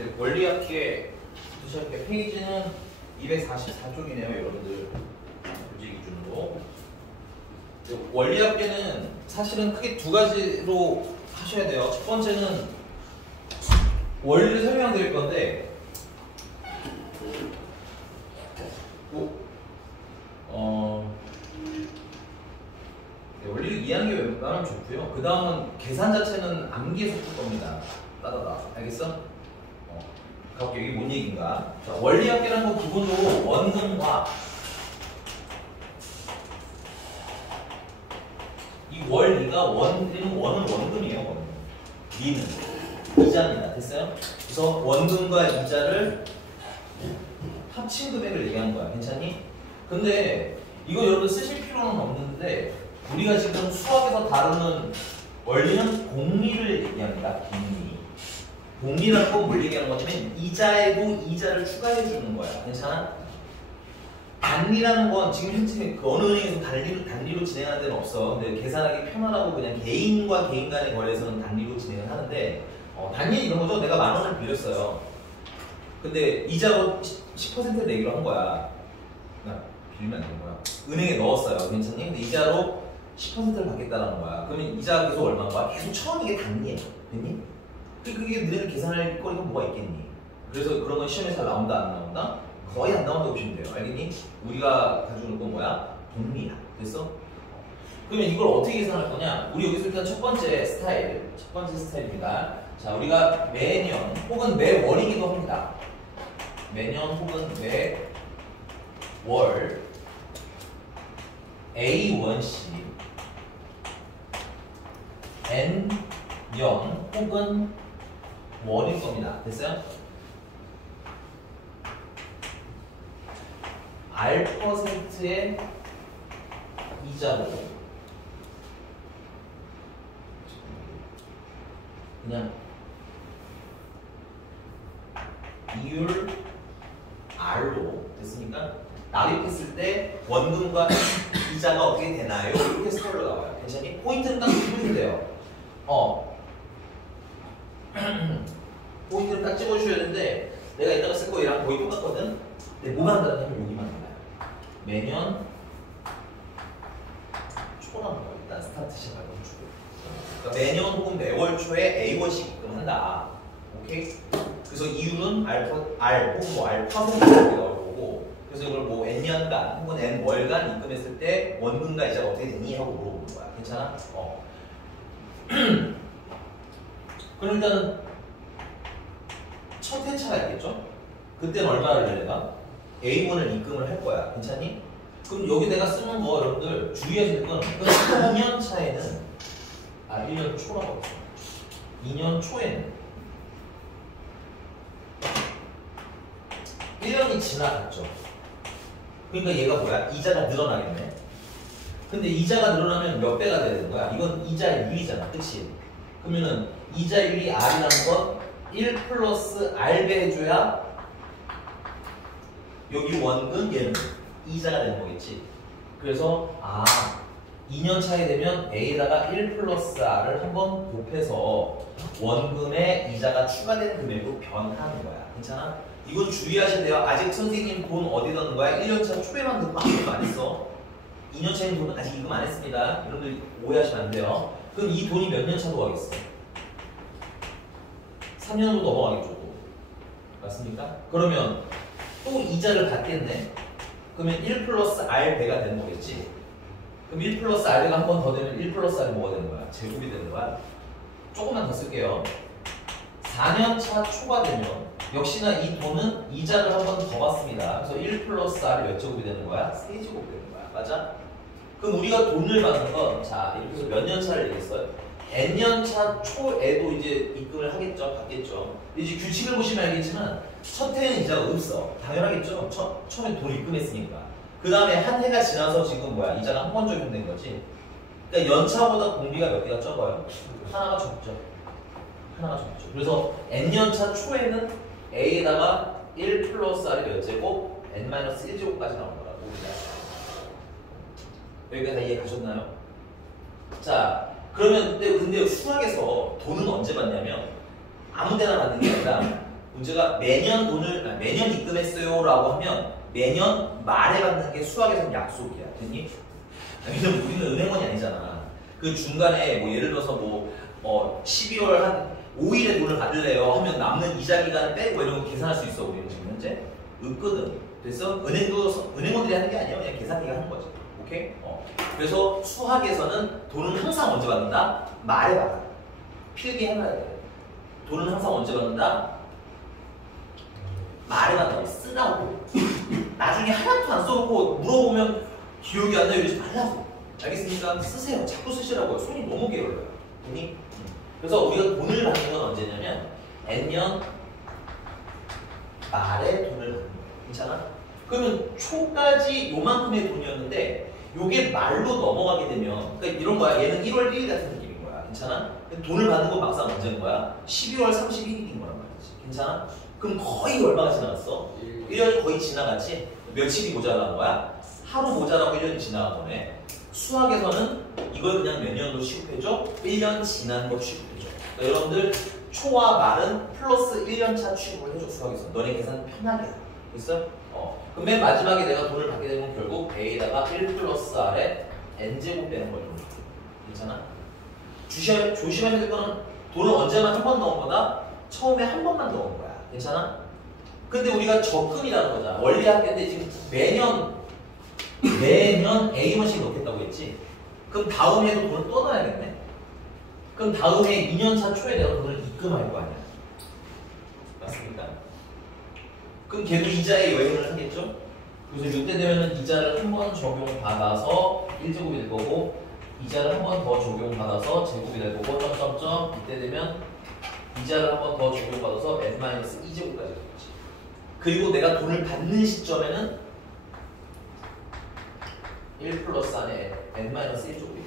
네, 원리학계 두시학계 페이지는 244쪽이네요, 여러분들. 교재 기준으로. 원리학계는 사실은 크게 두 가지로 하셔야 돼요. 첫 번째는 원리를 설명드릴 건데, 원리를 이해하는 게 웬만하면 좋고요. 그 다음은 계산 자체는 암기해서 풀 겁니다. 따다다. 알겠어? 가볼게요. 이게 뭔 얘기인가? 자, 원리학계라는 건 기본적으로 원근과 이 원리가 원은 원금이에요. 원금. 리는 이자입니다. 됐어요? 그래서 원금과 이자를 합친 금액을 얘기하는 거야. 괜찮니? 근데 이거 여러분 쓰실 필요는 없는데 우리가 지금 수학에서 다루는 원리는 공리를 얘기합니다. 공리. 공리라는 건 뭘 얘기하는 거냐면 이자에도 이자를 추가해 주는 거야. 괜찮아? 단리라는 건 지금 현재 그 어느 은행에서 단리로 진행하는 데는 없어. 근데 계산하기 편안하고 그냥 개인과 개인 간의 거래에서는 단리로 진행을 하는데 단리 이런 거죠. 내가 10,000원을 빌렸어요. 근데 이자로 10% 내기로 한 거야. 나 빌리면 안 되는 거야. 은행에 넣었어요. 괜찮니? 근데 이자로 10%를 받겠다는 거야. 그러면 이자가 계속 얼마인 거야? 계속 처음 이게 단리예요. 됐니? 그게 너네들 계산할 거리가 뭐가 있겠니? 그래서 그런 건 시험에 잘 나온다 안 나온다? 거의 안 나온다고 보시면 돼요. 알겠니? 우리가 가지고 올 건 뭐야? 동리야. 됐어? 그러면 이걸 어떻게 계산할 거냐? 우리 여기서 일단 첫 번째 스타일입니다. 자, 우리가 매년 혹은 매월이기도 합니다. 매년 혹은 매월 A1씩 N년 혹은 월일 겁니다. 됐어요? R%의 이자로 그냥 이율 R로 됐으니까 납입했을 때 원금과 이자가 어떻게 되나요? 이렇게 스타일로 나와요. 괜찮니? 포인트는 딱 찍으시면 돼요. 포인트를 딱 찍어주셔야 되는데 내가 이따가 쓸 거 얘랑 거의 똑같거든? 근데 뭐가 한다면 여기만 달라요. 매년 초라는 거 일단 스타트 시작할 건 초. 그러니까 매년 혹은 매월 초에 A1씩 입금한다. 오케이? 그래서 이유는 R 혹은 뭐 R%가 나올 거고 그래서 이걸 뭐 N년간 혹은 N월간 입금했을 때 원금과 이자가 어떻게 되니? 하고 물어보는 거야. 괜찮아? 그럼 일단은 첫 회차가 있겠죠? 그때는 얼마를 내가 A1을 입금을 할 거야. 괜찮니? 그럼 여기 내가 쓰는 거 여러분들 주의하실 건 2년 차에는 1년 초라고 했어. 2년 초에는 1년이 지나갔죠. 그러니까 얘가 뭐야? 이자가 늘어나겠네. 근데 이자가 늘어나면 몇 배가 되는 거야? 이건 이자율이잖아. 그치? 그러면은 이자율이 R이라는 건 1 플러스 R배 해줘야 여기 원금 얘는 이자가 되는 거겠지. 그래서 2년 차에 되면 A에다가 1 플러스 R을 한번 곱해서 원금에 이자가 추가된 금액으로 변하는 거야. 괜찮아? 이건 주의하셔야 돼요. 아직 선생님 돈 어디 넣는 거야? 1년차 초에만 넣고 입금 안 했어. 2년 차인 돈은 아직 입금 안 했습니다. 여러분들 오해하시면 안 돼요. 그럼 이 돈이 몇 년 차로 가겠어? 3년으로 넘어가겠죠. 맞습니까? 그러면 또 이자를 받겠네? 그러면 1 플러스 R배가 되는 거겠지? 그럼 1 플러스 R배가 한 번 더 되면 1 플러스 R이 뭐가 되는 거야? 제곱이 되는 거야? 조금만 더 쓸게요. 4년차 초가 되면 역시나 이 돈은 이자를 한 번 더 받습니다. 그래서 1 플러스 R이 몇 제곱이 되는 거야? 3제곱 되는 거야. 맞아? 그럼 우리가 돈을 받는 건 자, 이렇게 해서 몇 년 차를 얘기했어요? N년차 초에도 이제 입금을 하겠죠? 받겠죠? 이제 규칙을 보시면 알겠지만 첫 해는 이자가 없어. 당연하겠죠? 처음에 돈 입금했으니까. 그 다음에 한 해가 지나서 지금 뭐야? 이자가 한 번 적용된 거지. 그러니까 연차보다 공비가 몇 개가 적어요? 하나가 적죠. 하나가 적죠. 그래서 N년차 초에는 A에다가 1 플러스 R이 몇 제곱? N-1제곱까지 나온 거라고. 여기까지 다 이해 가셨나요? 자, 그러면 근데 수학에서 돈은 언제 받냐면 아무 데나 받는 게 아니라 문제가 매년 매년 입금했어요라고 하면 매년 말에 받는 게 수학에서는 약속이야. 됐니? 왜냐면 우리는 은행원이 아니잖아. 그 중간에 뭐 예를 들어서 12월 한 5일에 돈을 받을래요 하면 남는 이자 기간을 빼고 이런 거 계산할 수 있어. 우리는 지금 현재 없거든. 그래서 은행원들이 하는 게 아니야. 그냥 계산기가 하는 거지. 오케이? 그래서 수학에서는 돈은 항상 언제 받는다? 말에 받아. 필기해놔야 돼. 돈은 항상 언제 받는다? 말에 받는다고. 쓰라고. 나중에 하나도 안 써놓고 물어보면 기억이 안 나요 이러지 말라고. 알겠습니까? 쓰세요. 자꾸 쓰시라고요. 손이 너무 게을러요. 돈이? 그래서 우리가 돈을 받는 건 언제냐면 N년 말에 돈을 받는 거예요. 괜찮아? 그러면 초까지 요만큼의 돈이었는데 요게 말로 넘어가게 되면 그러니까 이런 거야. 얘는 1월 1일 같은 느낌인 거야. 괜찮아? 돈을 받는 건 막상 언제인 거야? 12월 31일인 거란 말이지. 괜찮아? 그럼 거의 얼마가 지나갔어? 1년이 거의 지나갔지? 며칠이 모자란 거야? 하루 모자라고 1년이 지나간 거네. 수학에서는 이걸 그냥 몇 년으로 취급해줘? 1년 지난 거 취급해줘. 그러니까 여러분들 초와 말은 플러스 1년차 취급을 해줘. 수학에서 너네 계산 편하게 해. 됐어? 그럼 맨 마지막에 내가 돈을 받게 되면 결국 A에다가 1 플러스 R에 N제곱 빼는 걸 좀 줄게. 괜찮아? 조심하셔야 될 거는 돈을 언제만 한 번 넣은 거다? 처음에 한 번만 넣은 거야. 괜찮아? 근데 우리가 적금이라는 거잖아. 원리학교인데 지금 매년 A원씩 넣겠다고 했지? 그럼 다음 해도 돈을 또 넣어야겠네? 그럼 다음 해 2년차 초에 내가 돈을 입금할 거 아니야? 맞습니까? 그럼 걔도 이자에 여행을 하겠죠? 그래서 이때 되면은 이자를 한 번 적용받아서 1제곱이 될 거고 이자를 한 번 더 적용받아서 제곱이 될 거고 점점점 이때 되면 이자를 한 번 더 적용받아서 n-2제곱까지 되겠지. 그리고 내가 돈을 받는 시점에는 1 플러스 안에 n-1제곱이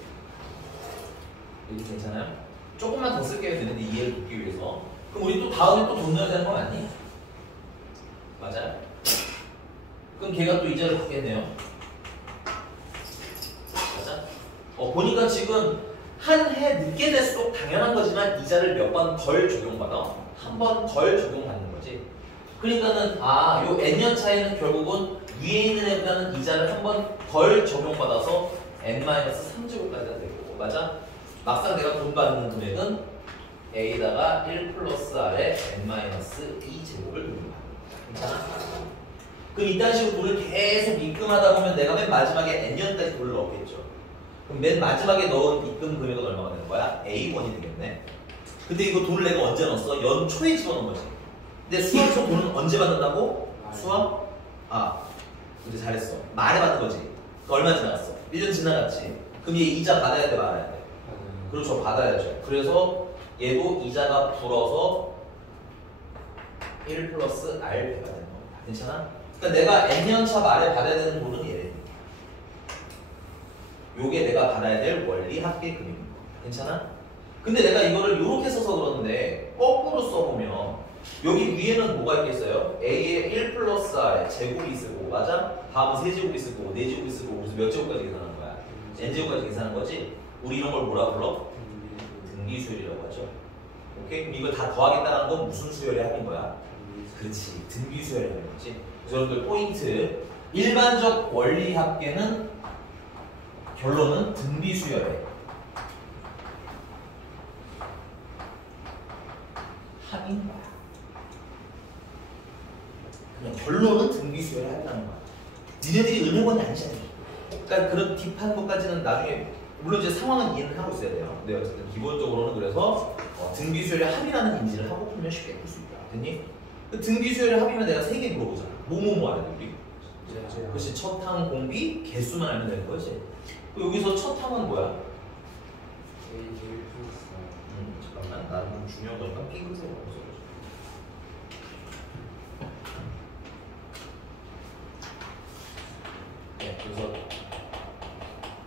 이게 괜찮아요? 조금만 더 쓸게요. 되는데 이해를 돕기 위해서. 그럼 우리 또 다음에 또 돈 넣어야 되는 거 맞니? 맞아요? 그럼 걔가 또 이자를 받겠네요. 맞아? 보니까 지금 한 해 늦게 될수록 당연한 거지만 이자를 몇 번 덜 적용받아. 한 번 덜 적용받는 거지. 그러니까는 요 n년 차에는 결국은 위에 있는 애보다는 이자를 한 번 덜 적용받아서 n-3제곱까지가 되고 맞아? 막상 내가 돈 받는 금액은 A에다가 1 플러스 R에 n-2제곱을 돈을 받는 거야. 괜찮아? 그럼 이딴 식으로 돈을 계속 입금하다 보면 내가 맨 마지막에 n년까지 돈을 넣겠죠. 그럼 맨 마지막에 넣은 입금 금액은 얼마가 되는 거야? A1이 되겠네. 근데 이거 돈을 내가 언제 넣었어? 연초에 집어넣은 거지. 근데 수학에서 돈은 언제 받는다고? 수학? 근데 잘했어. 말에 받는 거지. 얼마 지나갔어? 1년 지나갔지. 그럼 얘 이자 받아야 돼, 말아야 돼? 그렇죠, 받아야죠. 그래서 얘도 이자가 불어서 1 플러스 R 배가 되는 겁니다. 괜찮아? 그러니까 내가 N년차 말에 받아야 되는 돈은 얘래. 요게 내가 받아야 될 원리 합계 금액입니다. 괜찮아? 근데 내가 이거를 이렇게 써서 그러는데 거꾸로 써보면 여기 위에는 뭐가 있겠어요? A에 1 플러스 R에 제곱이 있을 거고 맞아? 다음은 세제곱이 있을 거고 네제곱이 있을 거고 그래서 몇 제곱까지 계산하는 거야? n제곱까지 계산하는 거지? 우리 이런 걸 뭐라 불러? 등비수열이라고 하죠. 오케이? 그럼 이걸 다 더하겠다는 건 무슨 수열의 합인 거야? 그렇지. 등비수열의 합인 거지. 그래서 여러분들 포인트 일반적 원리 합계는 결론은 등비수열의 합인 거야. 그냥 결론은 등비수열의 합이라는 거야. 니네들이 은행원이 아니잖아. 그러니까 그런 딥한 것까지는 나중에 물론 이제 상황은 이해는 하고 있어야 돼요. 근데 어쨌든 기본적으로는 그래서 등비수열의 합이라는 인지를 하고 풀면 쉽게 풀 수 있다. 됐니? 그 등비수열의 합이면 내가 3개 물어보잖아. 뭐뭐뭐 알아야 돼 우리? 그렇지. 첫 항 공비 개수만 알면 되는 거지. 여기서 첫 항은 뭐야? 잠깐만 나는 중요한 거니까 핑크색으로 써줘. 네, 그래서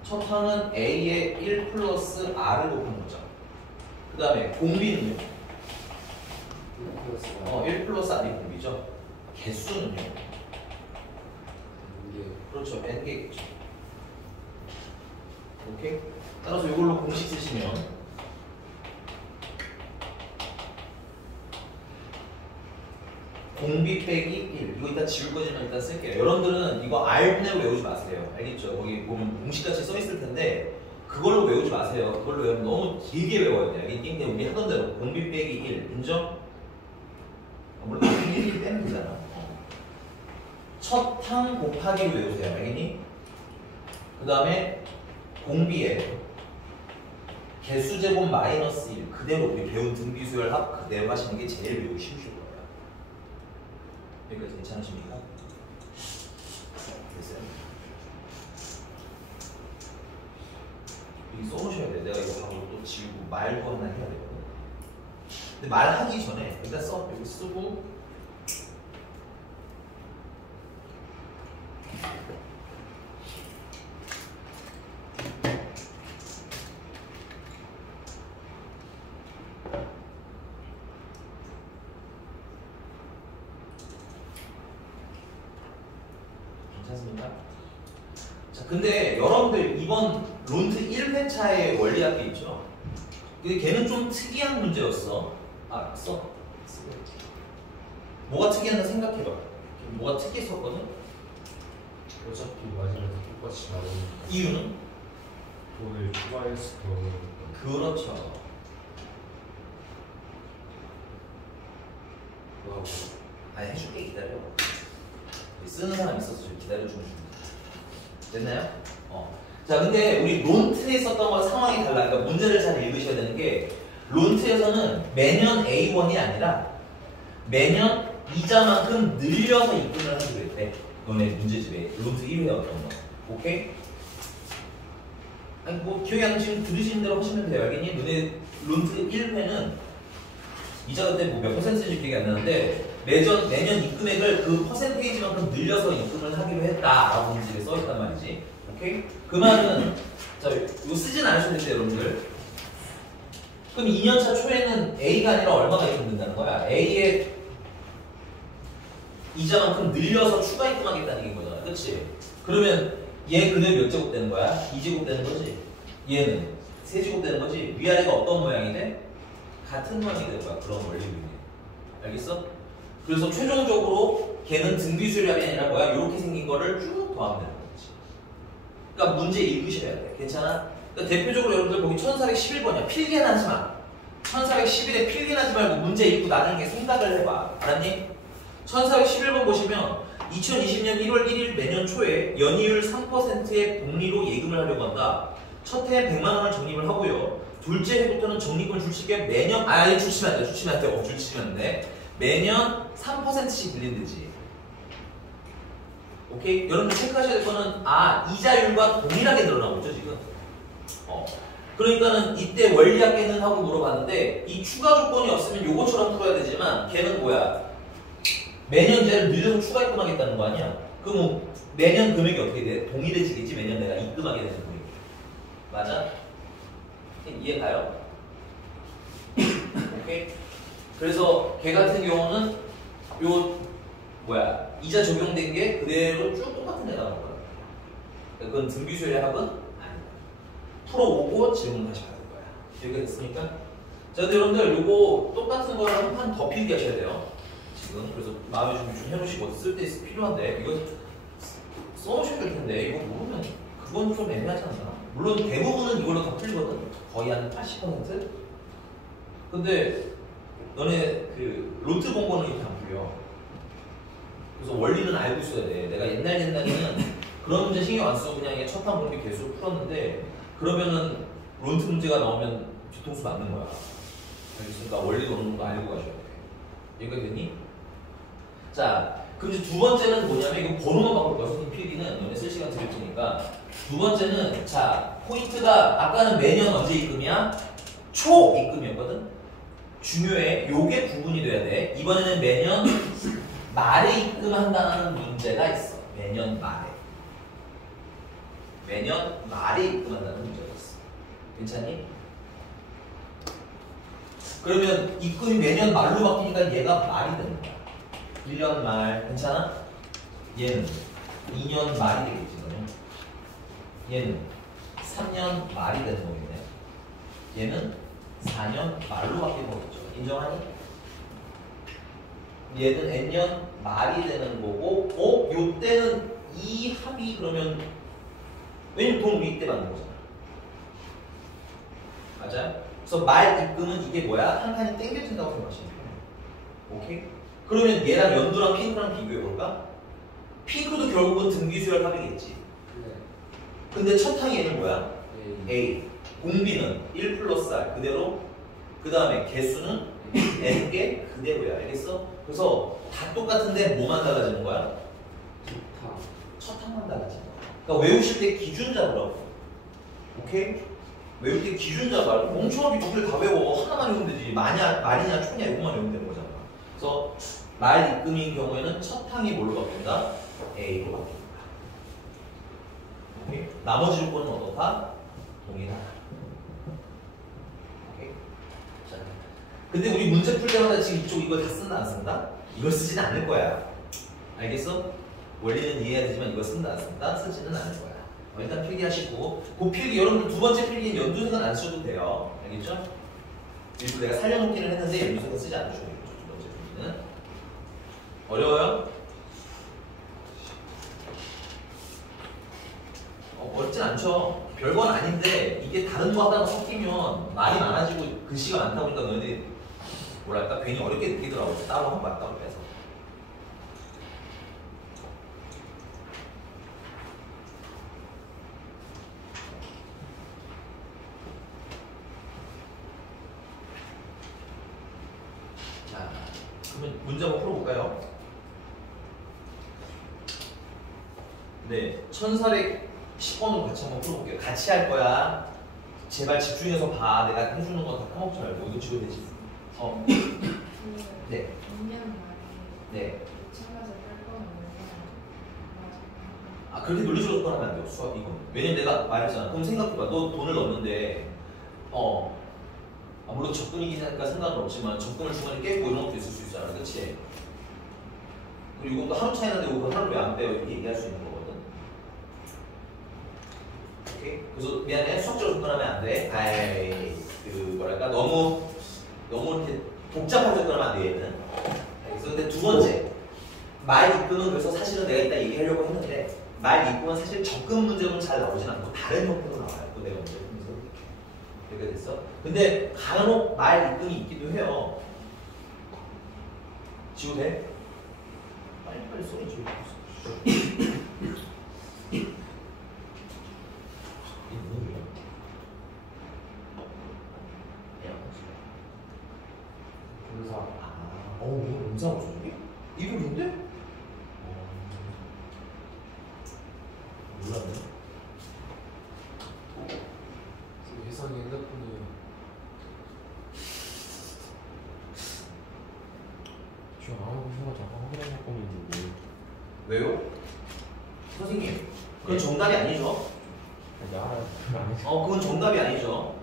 첫 항은 A에 1 플러스 R을 곱한 거죠. 그 다음에 공비는요? 1 플러스 R이 공비죠. 개수는요? 그렇죠. N개겠죠. 오케이? 따라서 이걸로 공식 쓰시면 공비 빼기 1. 이거 일단 지울 거지만 일단 쓸게요. 여러분들은 이거 R분의 외우지 마세요. 알겠죠? 거기 보면 공식같이 써있을 텐데 그걸로 외우지 마세요. 그걸로 외우면 너무 길게 외워야 돼. 알겠니? 근데 우리 하던 대로 공비 빼기 1. 인정? 물론 1 빼면 되잖아. 첫 항 곱하기로 외우세요. 알겠니? 그 다음에 공비에 개수제곱 마이너스 1 그대로 우리 배운 등비수열 합 그대로 하시는 게 제일 배우기 쉬우실 거예요. 여기까지 괜찮으십니까? 됐어요? 여기 써놓으셔야 돼요. 내가 이거 바로 또 지우고 말도 하나 해야 되거든. 근데 말하기 전에 일단 써. 여기 쓰고 괜찮습니까? 자, 근데 여러분들 이번 론트 1회차의 원리학교 있죠? 근데 걔는 좀 특이한 문제였어. 아, 써. 뭐가 특이한가 생각해봐. 뭐가 특이했었거든? 어차피 마지막에 똑같이 나오는 이유는? 돈을 추가해서 더 그렇죠. 하고 아니 해줄게 기다려. 쓰는 사람 있어서 좀 기다려주면 됐나요? 자 근데 우리 론트에 썼던 거랑 상황이 달라. 그러니까 문제를 잘 읽으셔야 되는 게 론트에서는 매년 A1이 아니라 매년 이자만큼 늘려서 입금을 하기로 했대. 너네 문제집에 론트 1회였던 거. 오케이? 아니 뭐 기억이 안 나면 지금 들으시는 대로 하시면 돼요. 알겠니? 너네 론트 1회는 이자 그때 뭐 몇 퍼센트인지 기억이 안 나는데 매년 입금액을 그 퍼센테이지만큼 늘려서 입금을 하기로 했다라고 문제에 써있단 말이지. 오케이? 그 말은 자 이거 쓰진 않으셔도 돼요 여러분들. 그럼 2년차 초에는 A가 아니라 얼마가 입금된다는 거야? A의 이자만큼 늘려서 추가 입금하겠다는 얘기인 거잖아. 그치? 그러면 얘 그대로 몇 제곱 되는 거야? 2제곱 되는 거지? 얘는 3제곱 되는 거지? 위아래가 어떤 모양이 돼? 같은 모양이 되는 거야. 그런 원리문이. 알겠어? 그래서 최종적으로 걔는 등비수열이 아니라 뭐야? 이렇게 생긴 거를 쭉 더하면 되는 거지. 그러니까 문제 읽으셔야 돼. 괜찮아? 그러니까 대표적으로 여러분들 거기 1411번이야. 필기는 하지 마. 1411에 필기는 하지 말고 문제 읽고 나중에 생각을 해봐. 알았니? 1411번 보시면 2020년 1월 1일 매년 초에 연이율 3%의 복리로 예금을 하려고 한다. 첫 해에 100만 원을 적립을 하고요. 둘째 해부터는 적립금을 줄치게 매년 아예 줄치면 안 돼. 줄치면 안 돼. 줄치면 안 돼. 매년 3%씩 늘린대지. 오케이? 여러분들 체크하셔야 될 거는 이자율과 동일하게 늘어나고 있죠 지금. 그러니까는 이때 원리학계는 하고 물어봤는데 이 추가 조건이 없으면 요거처럼 풀어야 되지만 걔는 뭐야? 매년 이자를 늘려서 추가 입금하겠다는 거 아니야? 그럼 뭐 매년 금액이 어떻게 돼? 동일해지겠지. 매년 내가 입금하게 되는 금액이. 맞아? 이해 가요? 오케이? 그래서 걔 같은 경우는 요 뭐야 이자 적용된 게 그대로 쭉 똑같은 데 나올 거야. 그건 등비수열의 합은 아니다. 풀어오고 질문 다시 받을 거야. 여기가 됐습니까? 자, 근데 여러분들 요거 똑같은 거를 한 판 더 필기 하셔야 돼요. 지금 그래서 마음의 준비 좀 해놓으시고 쓸 때 필요한데 이거 써놓으셔야 될 텐데 이거 모르면 그건 좀 애매하지 않나? 물론 대부분은 이걸로 다 풀리거든. 거의 한 80%? 근데 너네 그 론트 본 거는 이렇게 안 풀려. 그래서 원리는 알고 있어야 돼. 내가 옛날에는 그런 문제 신경 안 쓰고 그냥 첫항 공비 개수 풀었는데 그러면은 론트 문제가 나오면 뒤통수 맞는 거야. 알겠습니까? 원리도 어느 정도 알고 가셔야 돼. 여기가 됐니? 자, 그럼 이제 두 번째는 뭐냐면 이거 번호만 바꿀 거야. 선생님 필기는 너네 쓸 시간 드릴 테니까. 두 번째는 자 포인트가 아까는 매년 언제 입금이야? 초 입금이었거든. 중요해. 요게 구분이 돼야 돼. 이번에는 매년 말에 입금한다는 문제가 있어. 매년 말에. 매년 말에 입금한다는 문제가 있어. 괜찮니? 그러면 입금이 매년 말로 바뀌니까 얘가 말이 되는 거야. 1년 말. 괜찮아? 얘는 2년 말이 되겠지. 그러면 얘는 3년 말이 되는 거겠네. 얘는 4년 말로 바뀌는 거겠죠. 인정하니? 얘는 n년 말이 되는 거고, 요 때는 이 합이 그러면 왜냐면 돈 우리 때 받는 거잖아. 맞아요? 그래서 말 입금은 이게 뭐야? 한 칸이 땡겨진다고 생각하시면 돼요. 오케이? 그러면 얘랑 연두랑 핑크랑 비교해볼까? 핑크도 결국은 등비수열 합이겠지. 네. 근데 첫 항이 얘는 뭐야? A. A. 공비는 1 플러스 R 그대로. 그 다음에 개수는 n개 그대로야. 알겠어? 그래서 다 똑같은데 뭐만 달라지는 거야? 좋다. 첫 항만 달라지는 거야. 그러니까 외우실 때 기준 잡으라고. 오케이? 외울 때 기준 잡아. 멍청하게 두 개를 다 외워. 하나만 외우면 되지. 말이냐 초냐 이것만 외우면 되는 거잖아. 그래서 말 입금인 경우에는 첫 항이 뭘로 바뀐다? A로 바뀐다. 오케이? 나머지 조건은 어떻다? 동일하다. 오케이? 자, 근데 우리 문제 풀 때마다 지금 이쪽 이걸 다 쓴다 안 쓴다? 이걸 쓰지는 않을 거야. 알겠어? 원리는 이해해야 되지만 이걸 쓴다 안 쓴다? 쓰지는 않을 거야. 일단 필기하시고 그 필기 여러분들 두 번째 필기는 연두색은 안 써도 돼요. 알겠죠? 일부 내가 살려놓기는 했는데 연두색은 쓰지 않으셔도 되겠죠. 두 번째 필기는 어려워요? 어렵진 않죠. 별건 아닌데 이게 다른 거 하다가 섞이면 말이 많아지고 글씨가 많다 보니까 너희들이 뭐랄까 괜히 어렵게 느끼더라고. 따로 한 거 맞다고 해서. 자, 그러면 문제 한번 풀어볼까요? 네, 1410번으로 같이 한번 풀어볼게요. 같이 할 거야. 제발 집중해서 봐. 내가 해주는 거 다 까먹지 말고. 이거 지금 되지? 네. 네. 아, 그렇게 논리적으로 하면 안 돼요. 수학 이건. 왜냐면 내가 말했잖아. 그럼 생각해봐. 너 돈을 넣었는데, 물론 적금이긴 하니까 상관은 없지만 적금을 중간에 깨고 이런 것도 있을 수 있잖아. 그치? 그리고 이것도 하루 차이 나는데 이거 하루 왜 안 빼요? 이렇게 얘기할 수 있는 거거든. 오케이? 그래서 미안해. 수학적으로 접근하면 안 돼. 뭐랄까 너무 이렇게 복잡하게 접근하면 안 돼. 얘는. 그래서 근데 두 번째 말 입금은 그래서 사실은 내가 이따 얘기하려고 했는데 말 입금은 사실 적금 문제로는 잘 나오진 않고 다른 형태로 나와요. 또 내가 문제 풀면서 이렇게 됐어. 근데 간혹 말 입금이 있기도 해요. 지워도 돼? 빨리 소리 지우고 있어. 분사. 이거 문사 없어 저기? 이름인데? 몰랐네. 혜성이 핸드폰이 지금 아무 생각 잠깐 확인할 거는데 왜요? 선생님, 그건 정답이 아니죠? 그건 정답이 아니죠.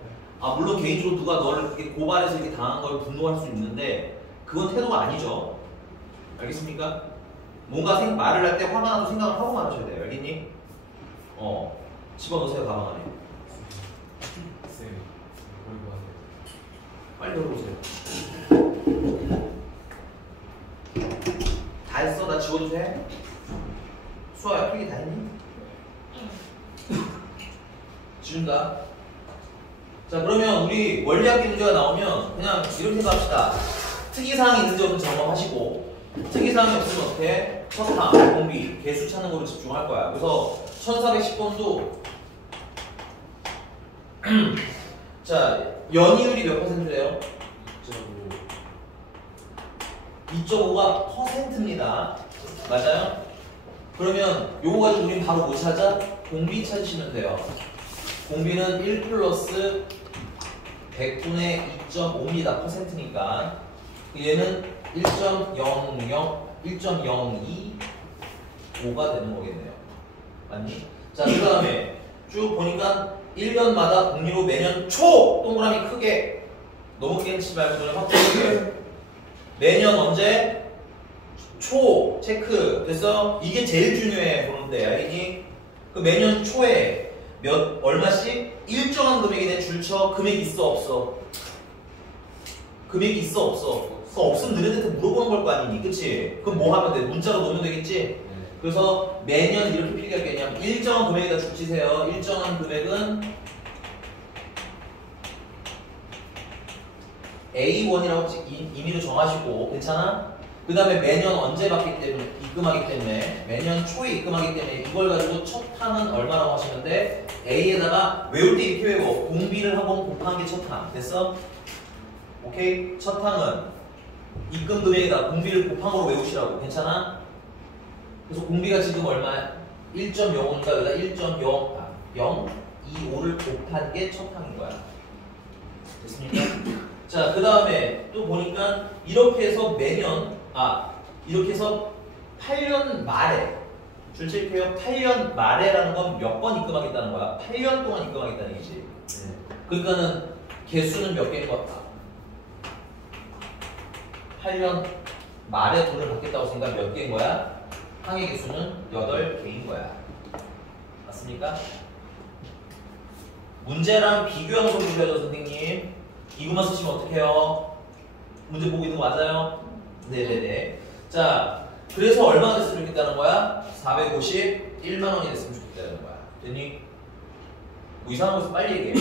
물론 개인적으로 누가 너를 이렇게 고발해서 이렇게 당한 걸 분노할 수 있는데 그건 태도가 아니죠. 알겠습니까? 뭔가 말을 할 때 화가 나도 생각을 하고 말하셔야 돼요. 알겠니? 집어넣으세요 가방 안에. 쌤 얼굴 빨리 열어보세요. 다 했어? 나 지워도 돼? 수아야 필기 다 했니? 지운다. 자, 그러면 우리 원리학기 문제가 나오면 그냥 이렇게 생각합시다. 특이사항이 있는지 없는지 점검하시고 특이사항이 없으면 어떻게? 첫항, 공비, 개수 찾는 거로 집중할 거야. 그래서 1410번도 자, 연이율이 몇 %래요? 2.5가 %입니다. 맞아요? 그러면 요거 가지고 우린 바로 뭐 찾아? 공비 찾으시면 돼요. 공비는 1 플러스 100분의 2.5입니다. %니까. 얘는 1.005가 되는 거겠네요. 맞니? 자, 그 다음에 쭉 보니까 1년마다 공리로 매년 초! 동그라미 크게 너무 크게 치지 말고 저는 확 크게 매년 언제? 초 체크 됐어? 이게 제일 중요해 보는데 알겠니? 그 매년 초에 얼마씩? 일정한 금액에 대해 줄쳐. 금액 있어 없어? 금액이 있어 없어? 그거 없으면 너네한테 물어보는 걸 거 아니니, 그치? 그럼 뭐 하면 돼? 문자로 넣으면 되겠지? 네. 그래서 매년 이렇게 필기할 거냐면 일정한 금액에다 죽지세요. 일정한 금액은 A1이라고 임의로 정하시고, 괜찮아? 그 다음에 매년 언제 받기 때문에, 입금하기 때문에, 매년 초에 입금하기 때문에 이걸 가지고 첫 항은 얼마라고 하시면 돼? A에다가 외울 때 이렇게 외워. 공비를 하고 곱한 게 첫 항. 됐어? 오케이? 첫 항은 입금 금액에다 공비를 곱항으로 외우시라고. 괜찮아? 그래서 공비가 지금 얼마야? 1.05니까 여기다 0.25를 곱한 게 첫 항인 거야. 됐습니까? 자, 그 다음에 또 보니까 이렇게 해서 매년, 이렇게 해서 8년 말에, 줄칠게요. 8년 말에라는 건 몇 번 입금하겠다는 거야? 8년 동안 입금하겠다는 얘기지. 네. 그러니까는 개수는 몇 개인 것 같다? 8년 말에 돈을 받겠다고 생각 몇 개인 거야? 항의 개수는 8개인 거야. 맞습니까? 문제랑 비교한 걸 그려줘, 선생님. 이것만 쓰시면 어떡해요? 문제 보고 있는 거 맞아요? 네네네. 자, 그래서 얼마나 됐으면 좋겠다는 거야? 451만 원이 됐으면 좋겠다는 거야. 됐니? 뭐 이상한 거서 빨리 얘기해.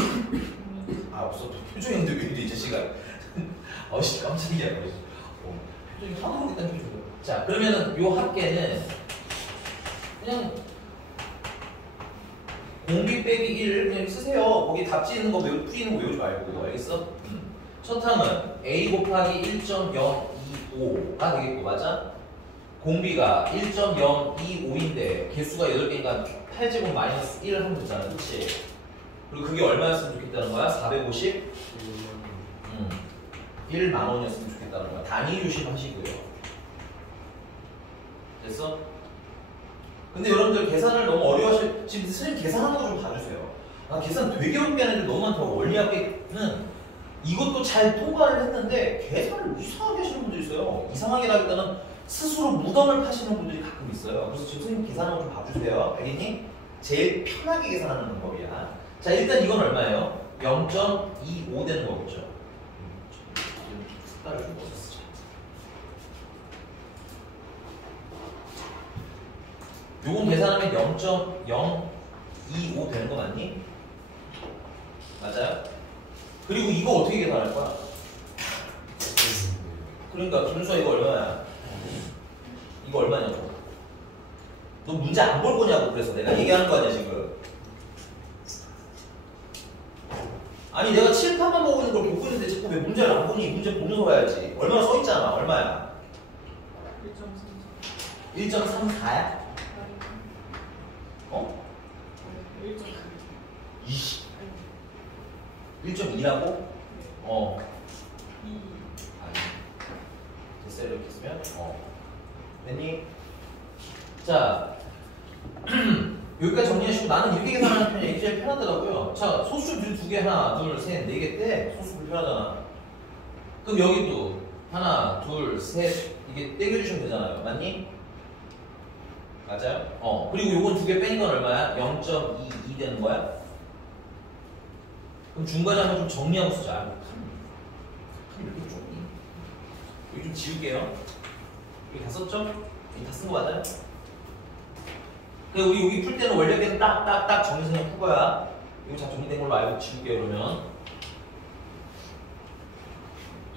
없어. 표정이 근데 왜 이래, 이 자식아. 깜짝이야. 표정이 하나도 모르겠다는 표정. 자, 그러면은 요 합계는 그냥 공비 빼기 1 그냥 쓰세요. 거기 답지 있는 거 풀이는 거 외우지 말고. 알겠어? 첫 항은 A 곱하기 1.025가 되겠고, 맞아? 공비가 1.025인데 개수가 8개니까 8제곱 마이너스 1을 하면 되잖아. 그치? 그리고 그게 얼마였으면 좋겠다는 거야? 1만 원이었으면 좋겠다는 거야. 단위 조심하시고요. 됐어? 근데 여러분들 계산을 너무 어려워하실, 지금 선생님 계산하는 거 좀 봐주세요. 계산 되게 어렵게 하는 애들 너무 많다고. 원리학계는 이것도 잘 통과를 했는데 계산을 이상하게 하시는 분들이 있어요. 이상하게라기보다는 스스로 무덤을 파시는 분들이 가끔 있어요. 그래서 지금 선생님 계산하는 거 좀 봐주세요. 알겠니? 제일 편하게 계산하는 방법이야. 자, 일단 이건 얼마예요? 0.25 되는 거겠죠. 숫자를 좀 넣어서 쓰자. 요건 계산하면 0.025 되는 거 맞니? 맞아요? 그리고 이거 어떻게 계산할 거야? 그러니까 김수아 이거 얼마야? 이거 얼마냐고? 너 문제 안 볼 거냐고. 그래서 내가 얘기하는 거 아니야 지금. 아니 내가 칠판만 보고 있는 걸 보고 있는데 자꾸 왜 문제를 안 보니? 문제 보면서 봐야지. 얼마나 써있잖아. 얼마야? 1.34야? 어? 1.2라고? 아니. 됐어요, 이렇게 쓰면? 됐니? 자, 여기까지 정리하시고 나는 이렇게 계산하는 편이 제일 편하더라고요. 자, 소수 두 개, 하나, 둘, 셋, 네 개 때 소수 불편하잖아. 그럼 여기도 하나, 둘, 셋 이게 떼겨주시면 되잖아요. 맞니? 맞아요? 그리고 요건 두 개 빼는 건 얼마야? 0.22 되는 거야? 그럼 중간에 한번 좀 정리하고 쓰자. 이렇게 좀. 여기 좀 지울게요. 여기 다 썼죠? 여기 다 쓴 거 맞아요? 그래, 우리 여기 풀 때는 원래는 딱딱딱 정리해서 그냥 풀 거야. 이거 잘 정리된 걸로 알고 지울게요, 그러면.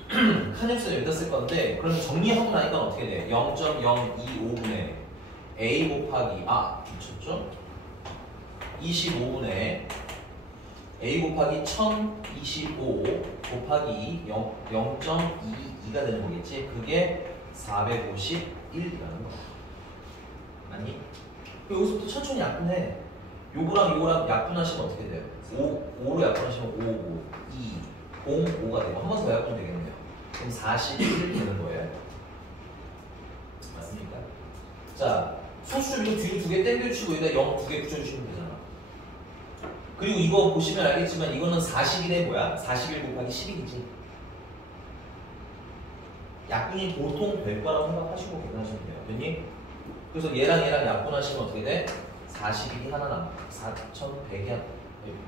칸역수는 여기다 쓸 건데, 그러면 정리하고 나니까 어떻게 돼? 0.025분의 A 곱하기, 미쳤죠? 25분의 A 곱하기 1025 곱하기 0.22가 되는 거겠지? 그게 451이라는 거야. 맞니? 여기서부터 천천히 약분해. 요거랑 약분하시면 어떻게 돼요? 5로 약분하시면 5, 2, 0, 5가 되고 한 번 더 약분 되겠네요. 그럼 41 되는 거예요. 맞습니까? 자, 소수 이거 뒤로 두 개 땡겨주시고 여기다 0 두 개 붙여주시면 되잖아. 그리고 이거 보시면 알겠지만 이거는 41의 뭐야? 41 곱하기 11이지. 약분이 보통 될 거라고 생각하시고 계산하시면 돼요. 됐니? 그래서 얘랑 약분하시면 어떻게 돼? 41이 하나 남고 4100이 하나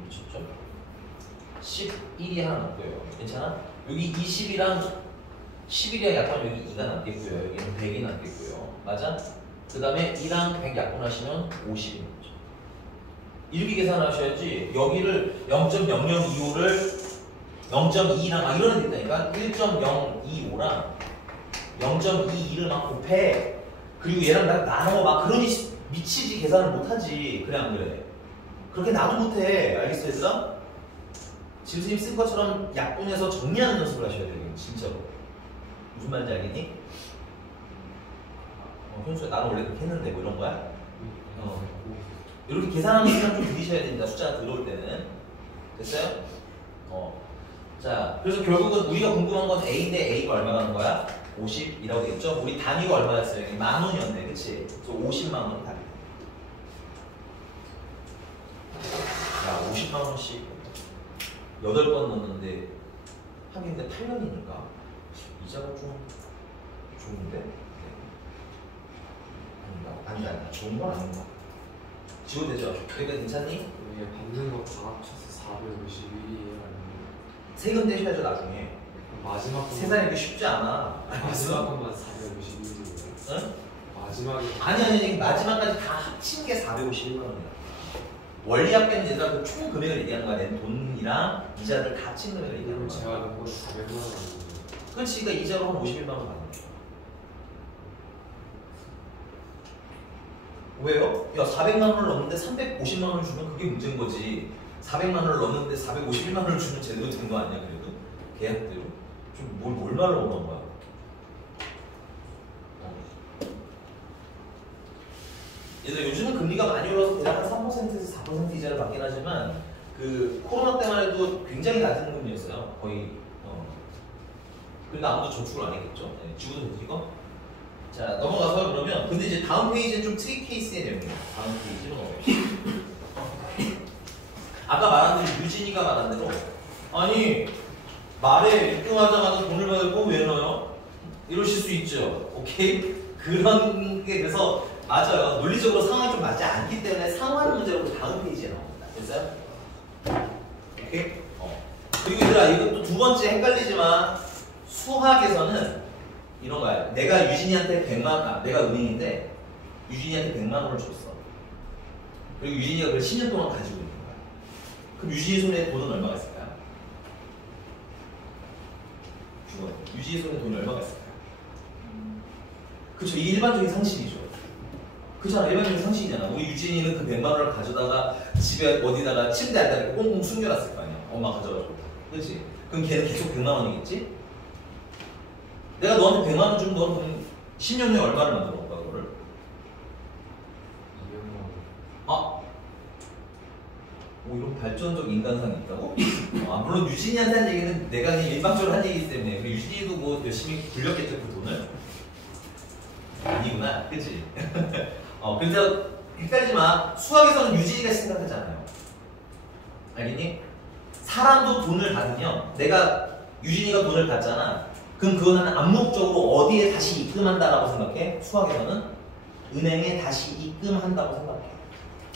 미쳤죠? 11이 하나 남고요. 괜찮아? 여기 20이랑 11이랑 약분 여기 2가 남겠고요. 여기는 100이 남겠고요. 맞아? 그 다음에 2랑 100 약분하시면 50이 남죠. 이렇게 계산하셔야지 여기를 0.0025를 0.22랑 막 이런 애 있다니까 1.025랑 0.22를 막 곱해. 그리고 얘랑 나눠 막 그러니 미치지 계산을 못하지. 그래 안 그래? 그렇게 나도 못해. 알겠어 얘들아? 지금 선생님 쓴 것처럼 약분해서 정리하는 연습을 하셔야 돼요. 진짜로. 무슨 말인지 알겠니? 현수야 나는 원래 그렇게 했는데 뭐 이런 거야? 이렇게 계산하는 시간 좀 들이셔야 됩니다. 숫자가 들어올 때는. 됐어요? 자, 그래서 결국은 우리가 궁금한 건 A인데 A가 얼마 가는 거야? 50이라고 되겠죠? 우리 단위가 얼마였어요? 10,000원이었네. 그치? 그래서 50만 원이 답이다. 야, 50만 원씩 8번 넣었는데 하긴데 8년이니까 이자가 좀 좋은데? 아니다. 좋은 건 아닌 것 같아. 지워도 되죠? 그러니까 괜찮니? 이게 받는 거 다 합쳐서 451이에요. 세금 내셔야죠 나중에. 마지막 세상에 이게 쉽지 않아. 마지막 것만 451이에요. 응? 마지막에 아니 마지막까지 다 합친 게 451만 원이야. 원리학계는 얘들아 그 총 금액을 얘기하는 거야. 내 돈이랑 이자를 다 합친 금액을 얘기하는 거야. 제가 넣은 건 400만 원. 그렇지. 그러니까 이자로 한 51만 원 받는 거야. 왜요? 야 400만 원을 넣는데 350만 원을 주면 그게 문제인 거지. 400만 원을 넣는데 451만 원을 주면 제대로 된 거 아니야 그래도? 계약대로? 좀 뭘 말로 오는 거야? 얘들 요즘은 금리가 많이 올라서 대략 한 3%에서 4% 이자를 받긴 하지만 그 코로나 때만 해도 굉장히 낮은 금리였어요. 거의 그러니까 아무도 저축을 안 했겠죠. 네, 지구도 되지 이거? 자 넘어가서 그러면 근데 이제 다음 페이지는 좀 특이 케이스의 내용이에요. 다음 페이지는 넘어가요. 아까 말한 대로 유진이가 말한 대로 아니 말에 입금하자마자 돈을 받을 거 왜 넣어요? 이러실 수 있죠. 오케이? 그런 게 그래서 맞아요. 논리적으로 상황이 좀 맞지 않기 때문에 상황 문제로 다음 페이지에 나옵니다. 됐어요? 오케이? 그리고 얘들아 이것도 두 번째 헷갈리지만 수학에서는 이런 거야. 내가 유진이한테 100만 원, 내가 은행인데 유진이한테 100만 원을 줬어. 그리고 유진이가 그걸 10년 동안 가지고 있는 거야. 그럼 유진이 손에 돈은 얼마가 있을까요? 유진이 손에 돈이 얼마가 있을까요? 그쵸, 이게 일반적인 상식이죠. 그렇잖아, 일반적인 상식이잖아. 우리 유진이는 그 100만 원을 가져다가 집에 어디다가 침대 안에다 이렇게 꽁꽁 숨겨놨을 거 아니야. 엄마 가져가지고. 그치? 그럼 걔는 계속 100만 원이겠지? 내가 너한테 100만 원 주면 너는 그럼 10년 후에 얼마를 만들어 놓은 거야, 그거를? 200만 원. 아? 오, 이런 발전적 인간상이 있다고? 물론 유진이한테 한 얘기는 내가 그냥 일방적으로 한 얘기이기 때문에 우리 유진이도 뭐 열심히 굴렸겠죠, 그 돈을? 아니구나, 그치? 그래서 헷갈리지 마. 수학에서는 유진이가 생각하잖아요. 알겠니? 사람도 돈을 받으면 내가 유진이가 돈을 받잖아. 그럼 그거는 암묵적으로 어디에 다시 입금한다라고 생각해? 수학에서는 은행에 다시 입금한다고 생각해.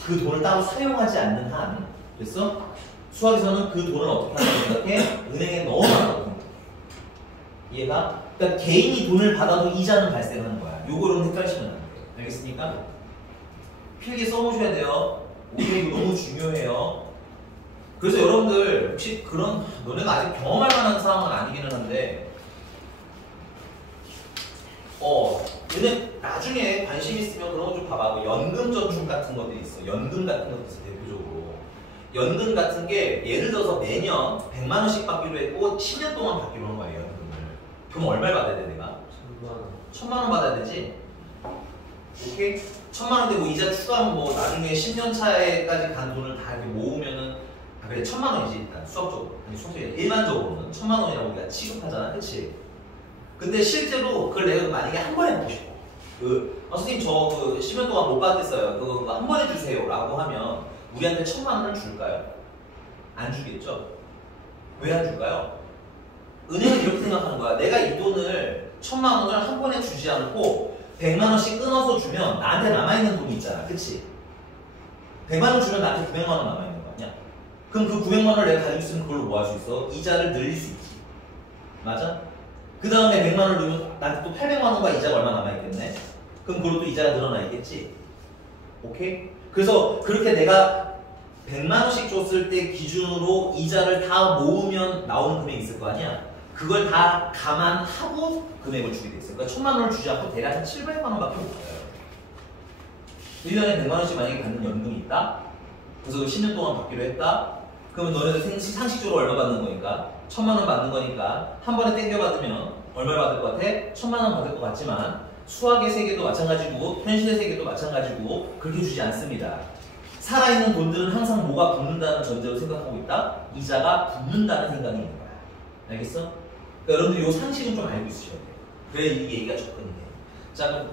그 돈을 따로 사용하지 않는 한, 됐어? 수학에서는 그 돈을 어떻게 한다고 생각해? 은행에 넣어놔라고 생각해. 이해가? 그러니까 개인이 돈을 받아도 이자는 발생하는 거야. 요거를 헷갈리시면 안 돼. 알겠습니까? 필기 써보셔야 돼요. 오케이, 이거 너무 중요해요. 그래서 여러분들 혹시 그런 너네가 아직 경험할 만한 상황은 아니기는 한데 얘네 나중에 관심 있으면 그런 거 좀 봐봐. 뭐 연금 저축 같은 것들이 있어. 연금 같은 것도 있어. 대표적으로 연금 같은 게 예를 들어서 매년 100만 원씩 받기로 했고 10년 동안 받기로 한 거예요. 연금을. 그럼 얼마를 받아야 돼 내가? 1,000만 원 받아야 되지. 오케이? 1,000만 원 되고 이자 추가하면 뭐 나중에 10년 차에까지 간 돈을 다 이렇게 모으면은 그래 1,000만 원이지 일단 수학적으로. 아니 수학적으로 일반적으로는 1,000만 원이라고 우리가 취급하잖아. 그치? 근데 실제로 그걸 내가 만약에 한 번에 받고 싶어. 선생님 저 10년 동안 못 받겠어요. 그거 한 번에 주세요 라고 하면 우리한테 1,000만 원을 줄까요? 안 주겠죠? 왜 안 줄까요? 은행은 이렇게 생각하는 거야. 내가 이 돈을 1,000만 원을 한 번에 주지 않고 100만 원씩 끊어서 주면 나한테 남아있는 돈이 있잖아. 그치? 100만 원 주면 나한테 900만 원 남아있는 거 아니야? 그럼 그 900만 원을 내가 가지고 있으면 그걸로 뭐 할 수 있어? 이자를 늘릴 수 있지. 맞아? 그 다음에 100만 원을 넣으면 나한테 또 800만 원과 이자가 얼마 남아있겠네? 그럼 그것도 이자가 늘어나 있겠지? 오케이? 그래서 그렇게 내가 100만 원씩 줬을 때 기준으로 이자를 다 모으면 나오는 금액이 있을 거 아니야? 그걸 다 감안하고 금액을 주게 돼 있어요. 그러니까 1000만 원을 주지 않고 대략 한 700만 원밖에 못 받아요. 1년에 100만 원씩 만약에 받는 연금이 있다? 그래서 10년 동안 받기로 했다? 그러면 너네들 상식적으로 얼마 받는 거니까? 1000만 원 받는 거니까 한 번에 땡겨 받으면 얼마 받을 것 같아? 1000만 원 받을 것 같지만 수학의 세계도 마찬가지고 현실의 세계도 마찬가지고 그렇게 주지 않습니다. 살아있는 돈들은 항상 뭐가 붙는다는 전제로 생각하고 있다? 이자가 붙는다는 생각이 있는 거야. 알겠어? 그러니까 여러분들 이 상식은 좀 알고 있으셔야 돼요. 그래야 이 얘기가 접근이 돼요. 자, 그럼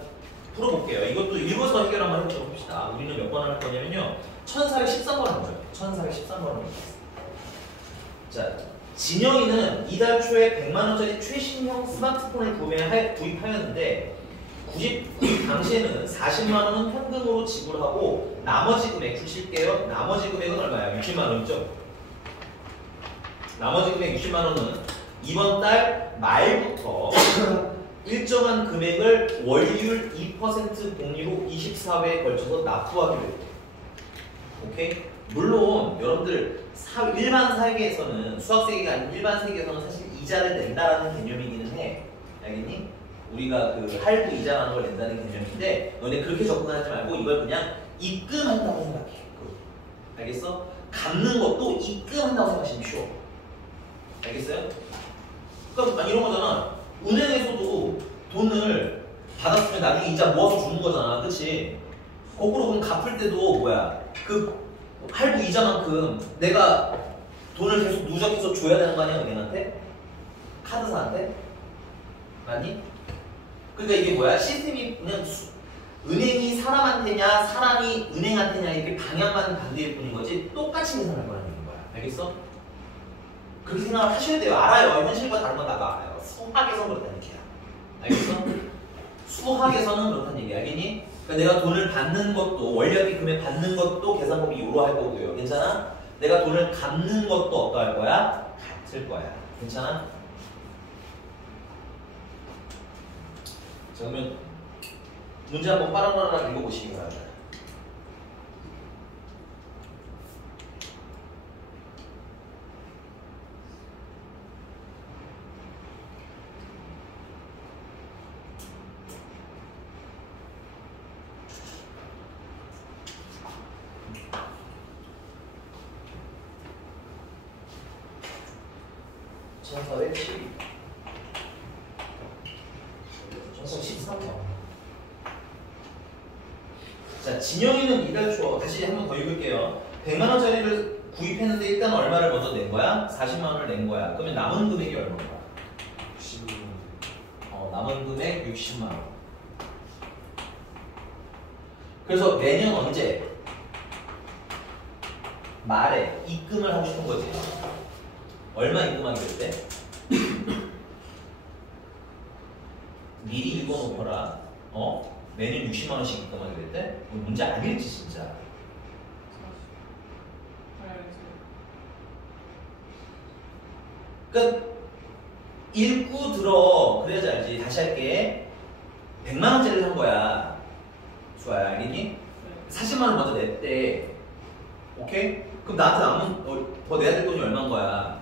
풀어볼게요. 이것도 읽어서 해결 한번 해보도록 합시다. 우리는 몇 번을 할 거냐면요. 1413번을 먼저 해요. 1413번을 먼저 했어요. 자, 진영이는 이달 초에 100만원짜리 최신형 스마트폰을 구입하였는데 구입 당시에는 40만원은 현금으로 지불하고 나머지 금액 주실게요. 나머지 금액은 얼마야? 60만원이죠? 나머지 금액 60만원은 이번 달 말부터 일정한 금액을 월율 2% 복리로 24회에 걸쳐서 납부하기로 했대요. 오케이? 물론 여러분들 일반 세계에서는 수학 세계가 아닌 일반 세계에서는 사실 이자를 낸다라는 개념이기는 해. 알겠니? 우리가 그 할부 이자라는 걸 낸다는 개념인데 너네 그렇게 접근하지 말고 이걸 그냥 입금한다고 생각해. 알겠어? 갚는 것도 입금한다고 생각하시면 쉬워. 알겠어요? 그러니까 이런 거잖아. 은행에서도 돈을 받았으면 나중에 이자 모아서 주는 거잖아. 그치? 거꾸로 그럼 갚을 때도 뭐야? 그 할부 이자만큼 내가 돈을 계속 누적해서 줘야 되는 거 아니야? 은행한테? 카드사한테? 아니? 그러니까 이게 뭐야? 시스템이 그냥 은행이 사람한테냐 사람이 은행한테냐 이렇게 방향만 반대일 뿐인 거지 똑같이 계산할 거라는 거야. 알겠어? 그렇게 생각을 하셔야 돼요. 알아요. 현실과 다른 건 나도 알아요. 수학에서는 그렇다는 얘기야. 알겠어? 수학에서는 그렇다는 얘기야. 알겠니? 그러니까 내가 돈을 받는 것도 원리합의 금액 받는 것도 계산법이 요로 할 거고요. 괜찮아? 내가 돈을 갚는 것도 어떠할 거야? 같을 거야. 괜찮아? 자, 그러면 문제 한번 빠르게 읽어보시기 바랍니다. 전사회 12 전사 13번. 자, 진영이는 이달 초 다시 한 번 더 읽을게요. 100만원짜리를 구입했는데 일단 얼마를 먼저 낸 거야? 40만원을 낸 거야. 그러면 남은 금액이 얼마인가? 60만원. 남은 금액 60만원. 그래서 매년 언제? 말에 입금을 하고 싶은 거지. 얼마 입금하기로 했대? 미리 읽어놓거라. 매년 60만원씩 입금하기로 했대? 문제 아닐지 진짜. 그러니까 읽고 들어. 그래야지 알지. 다시 할게. 100만원짜리를 산 거야. 수아야, 알겠니? 40만원 먼저 냈대. 오케이? 그럼 나한테 남은 더 내야 될 돈이 얼마인 거야?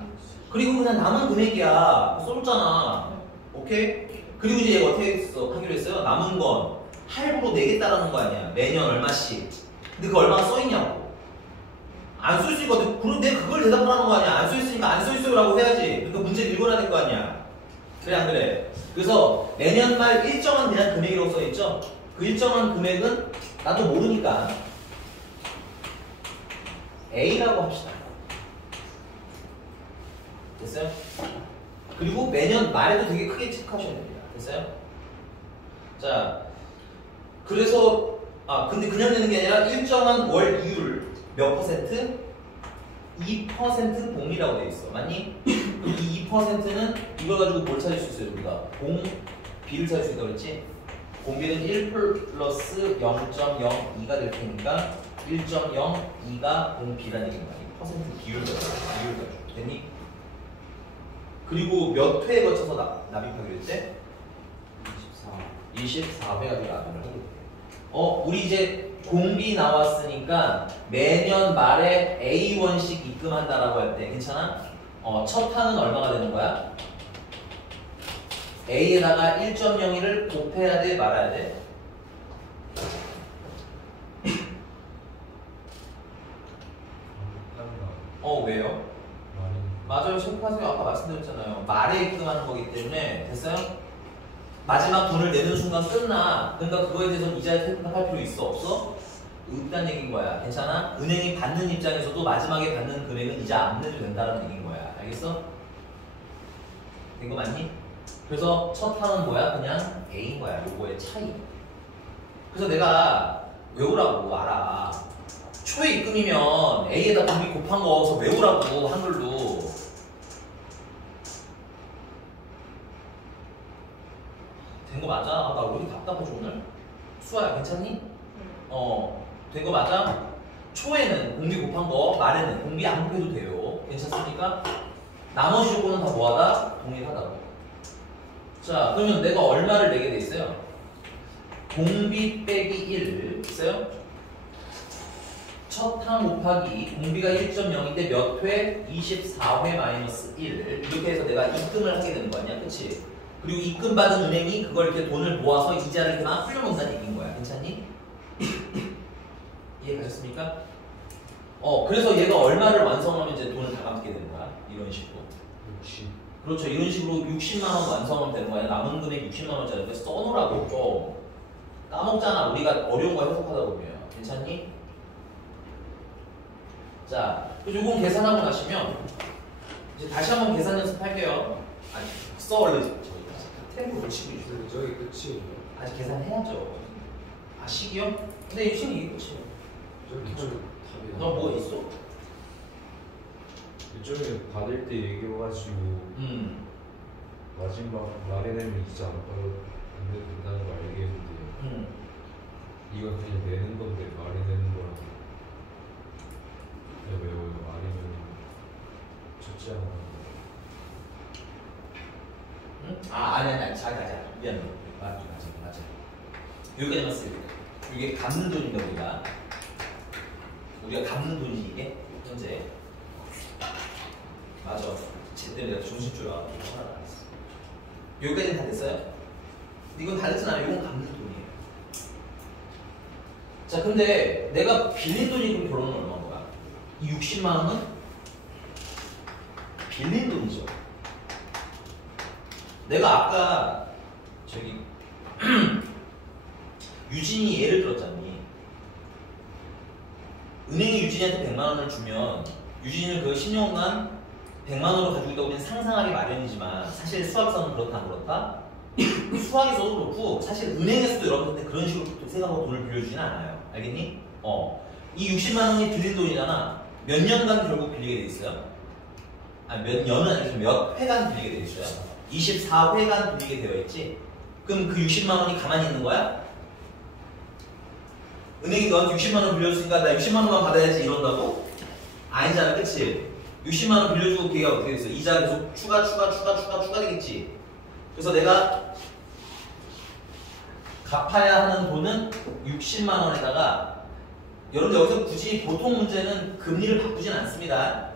그리고 그냥 남은 금액이야. 써줬잖아. 오케이? 그리고 이제 얘가 어떻게 하기로 했어요? 남은 건 할부로 내겠다라는 거 아니야. 매년 얼마씩. 근데 그 얼마가 써있냐고. 안 써있으니까 그럼 내가 그걸 대답을 하는 거 아니야. 안 써있으니까 안 써있어요라고 해야지. 그러니까 문제를 읽어놔야 될 거 아니야. 그래 안 그래? 그래서 매년 말 일정한 그냥 금액이라고 써있죠? 그 일정한 금액은 나도 모르니까 A라고 합시다. 됐어요? 그리고 매년 말에도 되게 크게 체크하셔야 됩니다. 됐어요? 자, 그래서 근데 그냥 내는 게 아니라 일정한 월이율 몇 퍼센트? 2% 복리라고 돼 있어. 맞니? 그럼 이 2%는 이걸 가지고 뭘 찾을 수 있어요? 우리가 공비를 찾을 수 있다고 그랬지? 공비는 1 플러스 0.02가 될 테니까 1.02가 공비라는 얘기인 거야. 이 퍼센트 비율 가지고. 됐니? 그리고 몇 회에 거쳐서 납입하기로 했대? 24. 24회가 납입을 하게 돼. 우리 이제 공비 나왔으니까 매년 말에 A1씩 입금한다라고 할 때 괜찮아? 첫 항은 얼마가 되는 거야? A에다가 1.01을 곱해야 돼 말아야 돼? 왜요? 맞아요. 체크하세요. 아까 말씀드렸잖아요. 말에 입금하는 거기 때문에 됐어요? 마지막 돈을 내는 순간 끝나. 그러니까 그거에 대해서 이자에 체크할 필요 있어? 없어? 없다는 얘기인 거야. 괜찮아? 은행이 받는 입장에서도 마지막에 받는 금액은 이자 안 내도 된다는 얘기인 거야. 알겠어? 된 거 맞니? 그래서 첫 항은 뭐야? 그냥 A인 거야. 요거의 차이. 그래서 내가 외우라고 알아. 초에 입금이면 A에다 공비 곱한 거서 외우라고 한글로. 된 거 맞아? 나 왜 이렇게 답답하지 오늘? 수아야 괜찮니? 된 거 맞아? 초에는 공비 곱한 거, 말에는 공비 안 곱해도 돼요. 괜찮습니까? 나머지 조건은 다 뭐하다? 동일하다고. 자, 그러면 내가 얼마를 내게 돼 있어요? 공비 빼기 1 있어요? 첫 항 곱하기 공비가 1.0인데 몇 회? 24회 마이너스 1 이렇게 해서 내가 입금을 하게 되는 거 아니야? 그치? 그리고 입금받은 은행이 그걸 이렇게 돈을 모아서 이자를 이렇게 막 풀려먹는다는 얘기인 거야. 괜찮니? 이해가셨습니까? 그래서 얘가 얼마를 완성하면 이제 돈을 다 갚게 되는 거야. 이런 식으로. 60. 그렇죠. 이런 식으로 60만 원 완성하면 되는 거야. 남은 금액 60만 원짜리인데 써놓으라고 좀. 까먹잖아. 우리가 어려운 거 해석하다 보면. 괜찮니? 자, 요건 계산하고 나시면 이제 다시 한번 계산 연습할게요. 아니, 써 얼른. 템포를 치고 있어. 근데 저기 끝이에요. 아직 계산해야죠. 식이요? 근데 이 식이 이게 끝이에요. 저기 하면 답이 너 뭐 있어? 일종에 받을 때 얘기해가지고 마지막 말에 내면 이자 안 받아도 된다는 거 알겠는데 이건 그냥 내는 건데 말이 내는 거랑 그냥 외워요. 아니면 좋지 않아. 응? 아니 잘 가자. 미안해. 맞아. 여기까지만 쓰게 돼. 이게 갚는 돈인가 우리가 갚는 돈이지 이게 현재. 맞아. 제때로 내가 정신줄 알아. 하나 안 했어. 여기까지는 다 됐어요? 근데 이건 다 됐진 않아요. 이건 갚는 돈이에요. 자, 근데 내가 빌린 돈이 그럼 결혼은 얼마인 거야? 이 60만 원은 빌린 돈이죠. 내가 아까 저기 유진이 예를 들었잖니. 은행이 유진이한테 100만 원을 주면 유진이는 그 10년간 100만 원을 가지고 있다고 우리는 상상하기 마련이지만 사실 수학에서는 그렇다 안 그렇다? 수학에서도 그렇고 사실 은행에서도 여러분한테 그런 식으로 생각하고 돈을 빌려주지는 않아요. 알겠니? 이 60만 원이 빌린 돈이잖아. 몇 년간 결국 빌리게 돼 있어요? 몇 년은 아니고 몇 회간 빌리게 돼 있어요? 24회간 빌리게 되어 있지? 그럼 그 60만 원이 가만히 있는 거야? 은행이 너한테 60만 원 빌려줬으니까 나 60만 원만 받아야지 이런다고? 아니잖아, 그치? 60만 원 빌려주고 걔가 어떻게 됐어? 이자 계속 추가 되겠지? 그래서 내가 갚아야 하는 돈은 60만 원에다가 여러분들 여기서 굳이 보통 문제는 금리를 바꾸진 않습니다.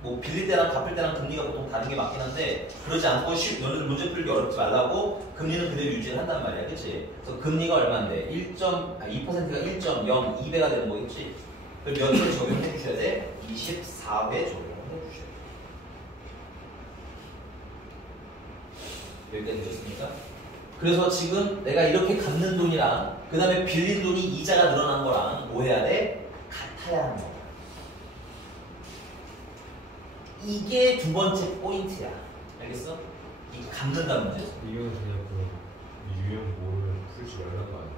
뭐 빌릴 때랑 갚을 때랑 금리가 보통 다른 게 맞긴 한데 그러지 않고 여러분들 문제 풀기 어렵지 말라고 금리는 그대로 유지를 한단 말이야. 그치? 그래서 금리가 얼마인데? 2%가 1.02배가 되는 거겠지? 그럼 몇 회를 적용해 주셔야 돼? 24회 적용해 주셔야 돼. 여기까지 되셨습니까? 그래서 지금 내가 이렇게 갚는 돈이랑 그 다음에 빌린 돈이 이자가 늘어난 거랑 뭐 해야 돼? 같아야 하는 거야. 이게 두 번째 포인트야. 알겠어? 이 갚는다는 문제에서. 이건 그냥 그 유형 모르면 풀지 말란 거 아니야?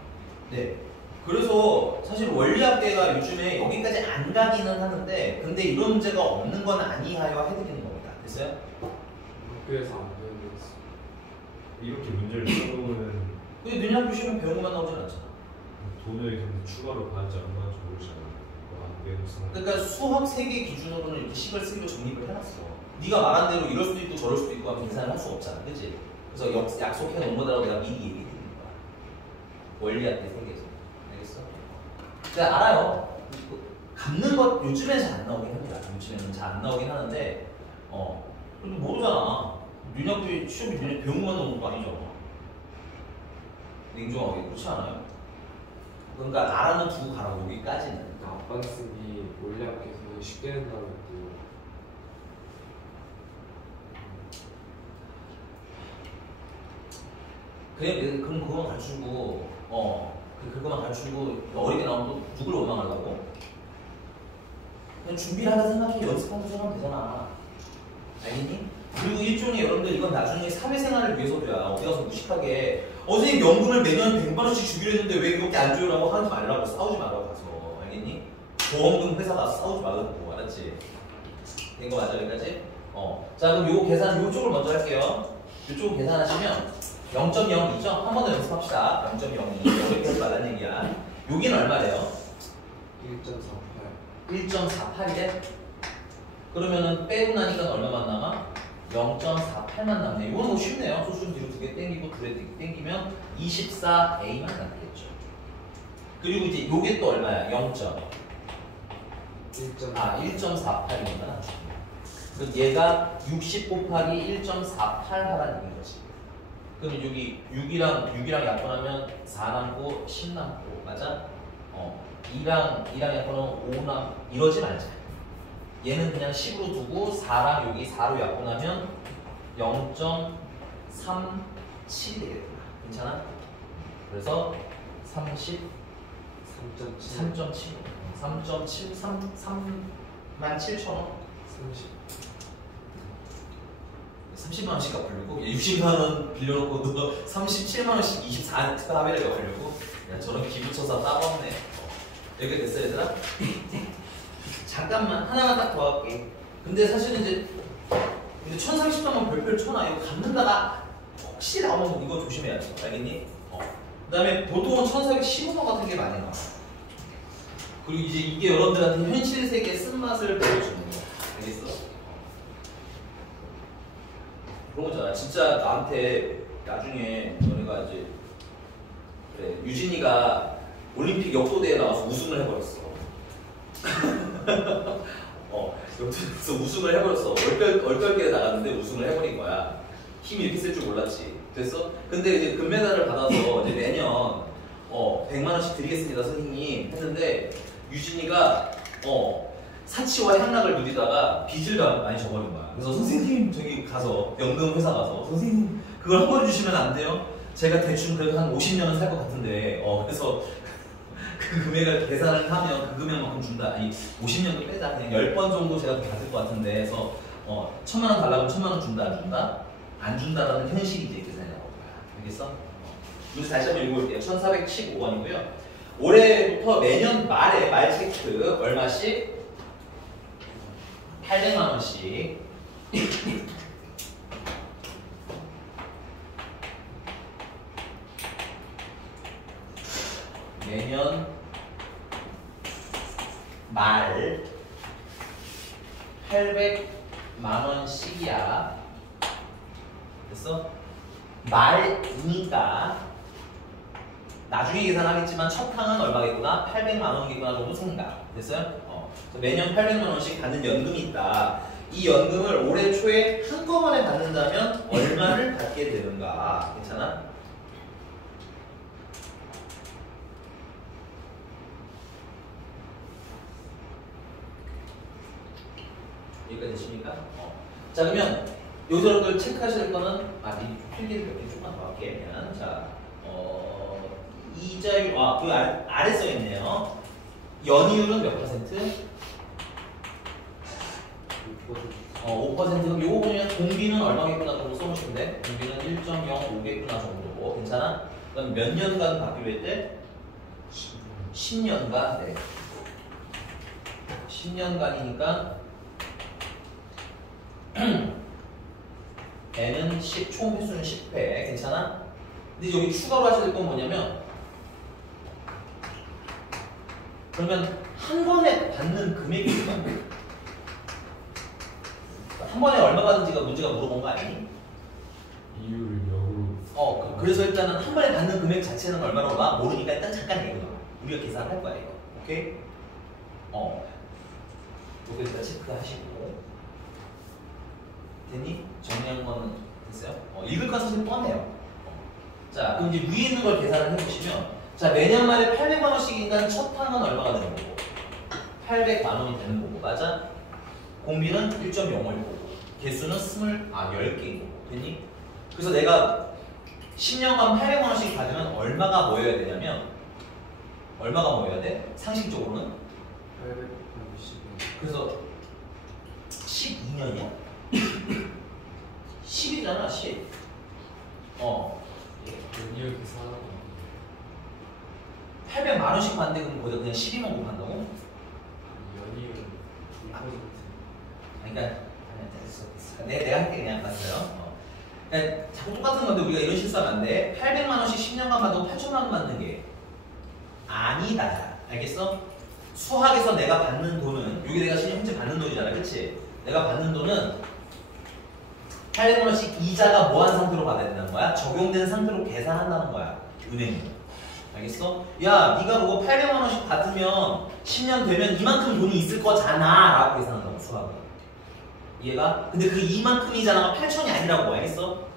네. 그래서 사실 원리학계가 요즘에 여기까지 안 가기는 하는데 근데 이런 문제가 없는 건 아니하여 해드리는 겁니다. 됐어요? 학교에서 안 배우고 있어. 이렇게 문제를 써놓으면 근데 너네 학교 시험에 배운 것만 나오진 않잖아. 돈을 근데 추가로 받을지 안 받을지 모르잖아. 그거 안 매도성. 그러니까 수학 세계 기준으로는 이렇게 식을 쓰기로 정립을 해놨어. 네가 말한 대로 이럴 수도 있고 저럴 수도 있고 하면 계산을 할 수 없잖아, 그렇지? 그래서 약속해 놓은 거라고 내가 미리 얘기해 드리는 거야. 원리학 때 세계에서. 알겠어? 내가 알아요. 갚는 것 요즘엔 잘 안 나오긴 합니다. 요즘에는 잘 안 나오긴 하는데, 근데 모르잖아. 윤학부의 시험이 그냥 배우만 나오는 거 아니죠? 냉정하게 그렇지 않아요? 그러니까 알아는 두고 가라고 여기까지는. 아빠 쓰기 원리학에서 쉽게 된다고 했고 그래, 그럼 그거만 가르치고, 그거만 가르치고 어리게 나오면 또 누굴 원망하려고? 그냥 준비를 하다 생각해, 연습하면서 생각하면 되잖아. 알겠니? 그리고 일종의 여러분들 이건 나중에 사회생활을 위해서도야. 어디 가서 무식하게 선생님 연금을 매년 100만원씩 주기로 했는데 왜 이렇게 안 줘요라고 하지 말라고, 싸우지 말라고 가서. 알겠니? 보험금 회사 가서 싸우지 말라고. 알았지? 된 거 맞아 여기까지? 자 그럼 요 계산 요쪽을 먼저 할게요. 요쪽을 계산하시면 0.02죠? 한 번 더 연습합시다. 0.02 이렇게 하지 말라는 얘기야. 여기는 얼마래요? 1.48 1.48이래? 그러면은 빼고 나니까 얼마만 남아? 0.48만 남네. 이거는 뭐 쉽네요. 소수는 뒤로 2개 땡기고 2개 땡기면 24A만 남겠죠. 그리고 이제 요게 또 얼마야? 1.48이구나. 그럼 얘가 60 곱하기 1.48 하라는 얘기지. 그럼 여기 6이랑 약분하면 4 남고 10 남고 맞아? 2랑 약분하면 5 남 이러지 말자. 얘는 그냥 10으로 두고 4랑 여기 4로 약분하면 0.37이 되겠다. 괜찮아? 그래서 3,700,000원 30만원씩 갚으려고? 60만원 빌려놓고 너 37만원씩 24 합의를 갚으려고? 야 저런 기부처사 따먹네. 여기 됐어 얘들아? 잠깐만 하나만 딱 더 할게. 근데 사실은 이제 1030점은 별표를 쳐놔. 이거 갚는다가 혹시 나오면 이거 조심해야 돼. 알겠니? 그 다음에 보통은 1415번 같은 게 많이 나와. 그리고 이제 이게 여러분들한테 현실 세계의 쓴맛을 보여주는 거야. 알겠어? 그런 거잖아. 진짜 나한테 나중에 너네가 이제 그래 유진이가 올림픽 역도대회에 나와서 우승을 해버렸어. 역도대회에서 우승을 해버렸어. 얼떨결에 나갔는데 우승을 해버린 거야. 힘이 이렇게 쓸 줄 몰랐지. 됐어? 근데 이제 금메달을 받아서 이제 매년 100만원씩 드리겠습니다 선생님 했는데 유진이가 사치와 향락을 누리다가 빚을 많이 져버린 거야. 그래서 선생님 저기 가서 연금 회사 가서 선생님 그걸 환불해 주시면 안 돼요? 제가 대충 그래도 한 50년은 살 것 같은데 그래서 그 금액을 계산을 하면 그 금액만큼 준다. 아니 50년도 빼자. 그냥 10번 정도 제가 받을 것 같은데 해서 1000만원 달라고 1000만원 준다 안 준다? 안 준다라는 현실이 이제 계산이 나올 거야. 알겠어? 이제 다시 한번 읽어볼게요. 1415원이고요. 올해부터 매년 말에 말체크 얼마씩? 800만원씩 매년 말 800만원씩이야. 됐어? 말이니까 나중에 계산하겠지만 첫 항은 얼마겠구나? 800만원이겠구나 정도 생각. 됐어요? 매년 800만원씩 받는 연금이 있다. 이 연금을 올해 초에 한꺼번에 받는다면 얼마를 받게 되는가? 괜찮아? 여기까지 되십니까? 자 그러면 요소를 체크하실 거는 이 필기를 몇 개 조금만 더 할게. 그냥 자 이자율 그 아래 써 있네요. 연이율은 몇 퍼센트? 5%. 그럼 요거 보면 공비는 얼마겠구나 정도 써놓으시면 돼. 공비는 1.05겠구나 정도. 괜찮아? 그럼 몇 년간 받기로 했대? 10년간. 네. 10년간이니까 N은 10, 총 횟수는 10회. 괜찮아? 근데 여기 추가로 하셔야 될 건 뭐냐면 그러면 한 번에 받는 금액이 얼마야? 한 번에 얼마 받는지가 문제가 물어본 거 아니니? 이유를 역으로. 그래서 일단은 한 번에 받는 금액 자체는 얼마라고 봐? 모르니까 일단 잠깐 얘기해 봐. 우리가 계산할 거야 이거. 오케이? 이거 일단 체크하시고. 됐니? 정리한 거는 됐어요? 읽을 건 사실 뻔해요. 자, 그럼 이제 위에 있는 걸 계산을 해보시면, 자, 매년 말에 800만 원씩이니까 첫 항은 얼마가 되는 거고? 800만 원이 되는 거고, 맞아? 공비는 1.0을 보고, 개수는 10개인 거고, 됐니? 그래서 내가 10년간 800만 원씩 받으면 얼마가 모여야 되냐면, 얼마가 모여야 돼? 상식적으로는? 850원. 그래서 12년이야? 10이잖아, 10. 연이어 계산하고 800만 원씩 받는데 그럼 거기다 그냥 12만 곱한다고? 연이어 2%. 그러니까 됐어. 내가 할게 그냥 봤어요. 그러니까 자꾸 똑같은 건데 우리가 이런 실수하면 안 돼. 800만 원씩 10년간 받고 8천만 원 받는 게 아니다. 알겠어? 수학에서 내가 받는 돈은 이게 내가 지금 현재 받는 돈이잖아, 그렇지? 내가 받는 돈은 800만 원씩 이자가 뭐한 상태로 받아야 된다는 거야? 적용된 상태로 계산한다는 거야, 은행은. 알겠어? 야, 네가 그거 800만 원씩 받으면 10년 되면 이만큼 돈이 있을 거잖아 라고 계산한다고, 수학은. 이해가? 근데 그 이만큼이잖아가 8천이 아니라고, 알겠어?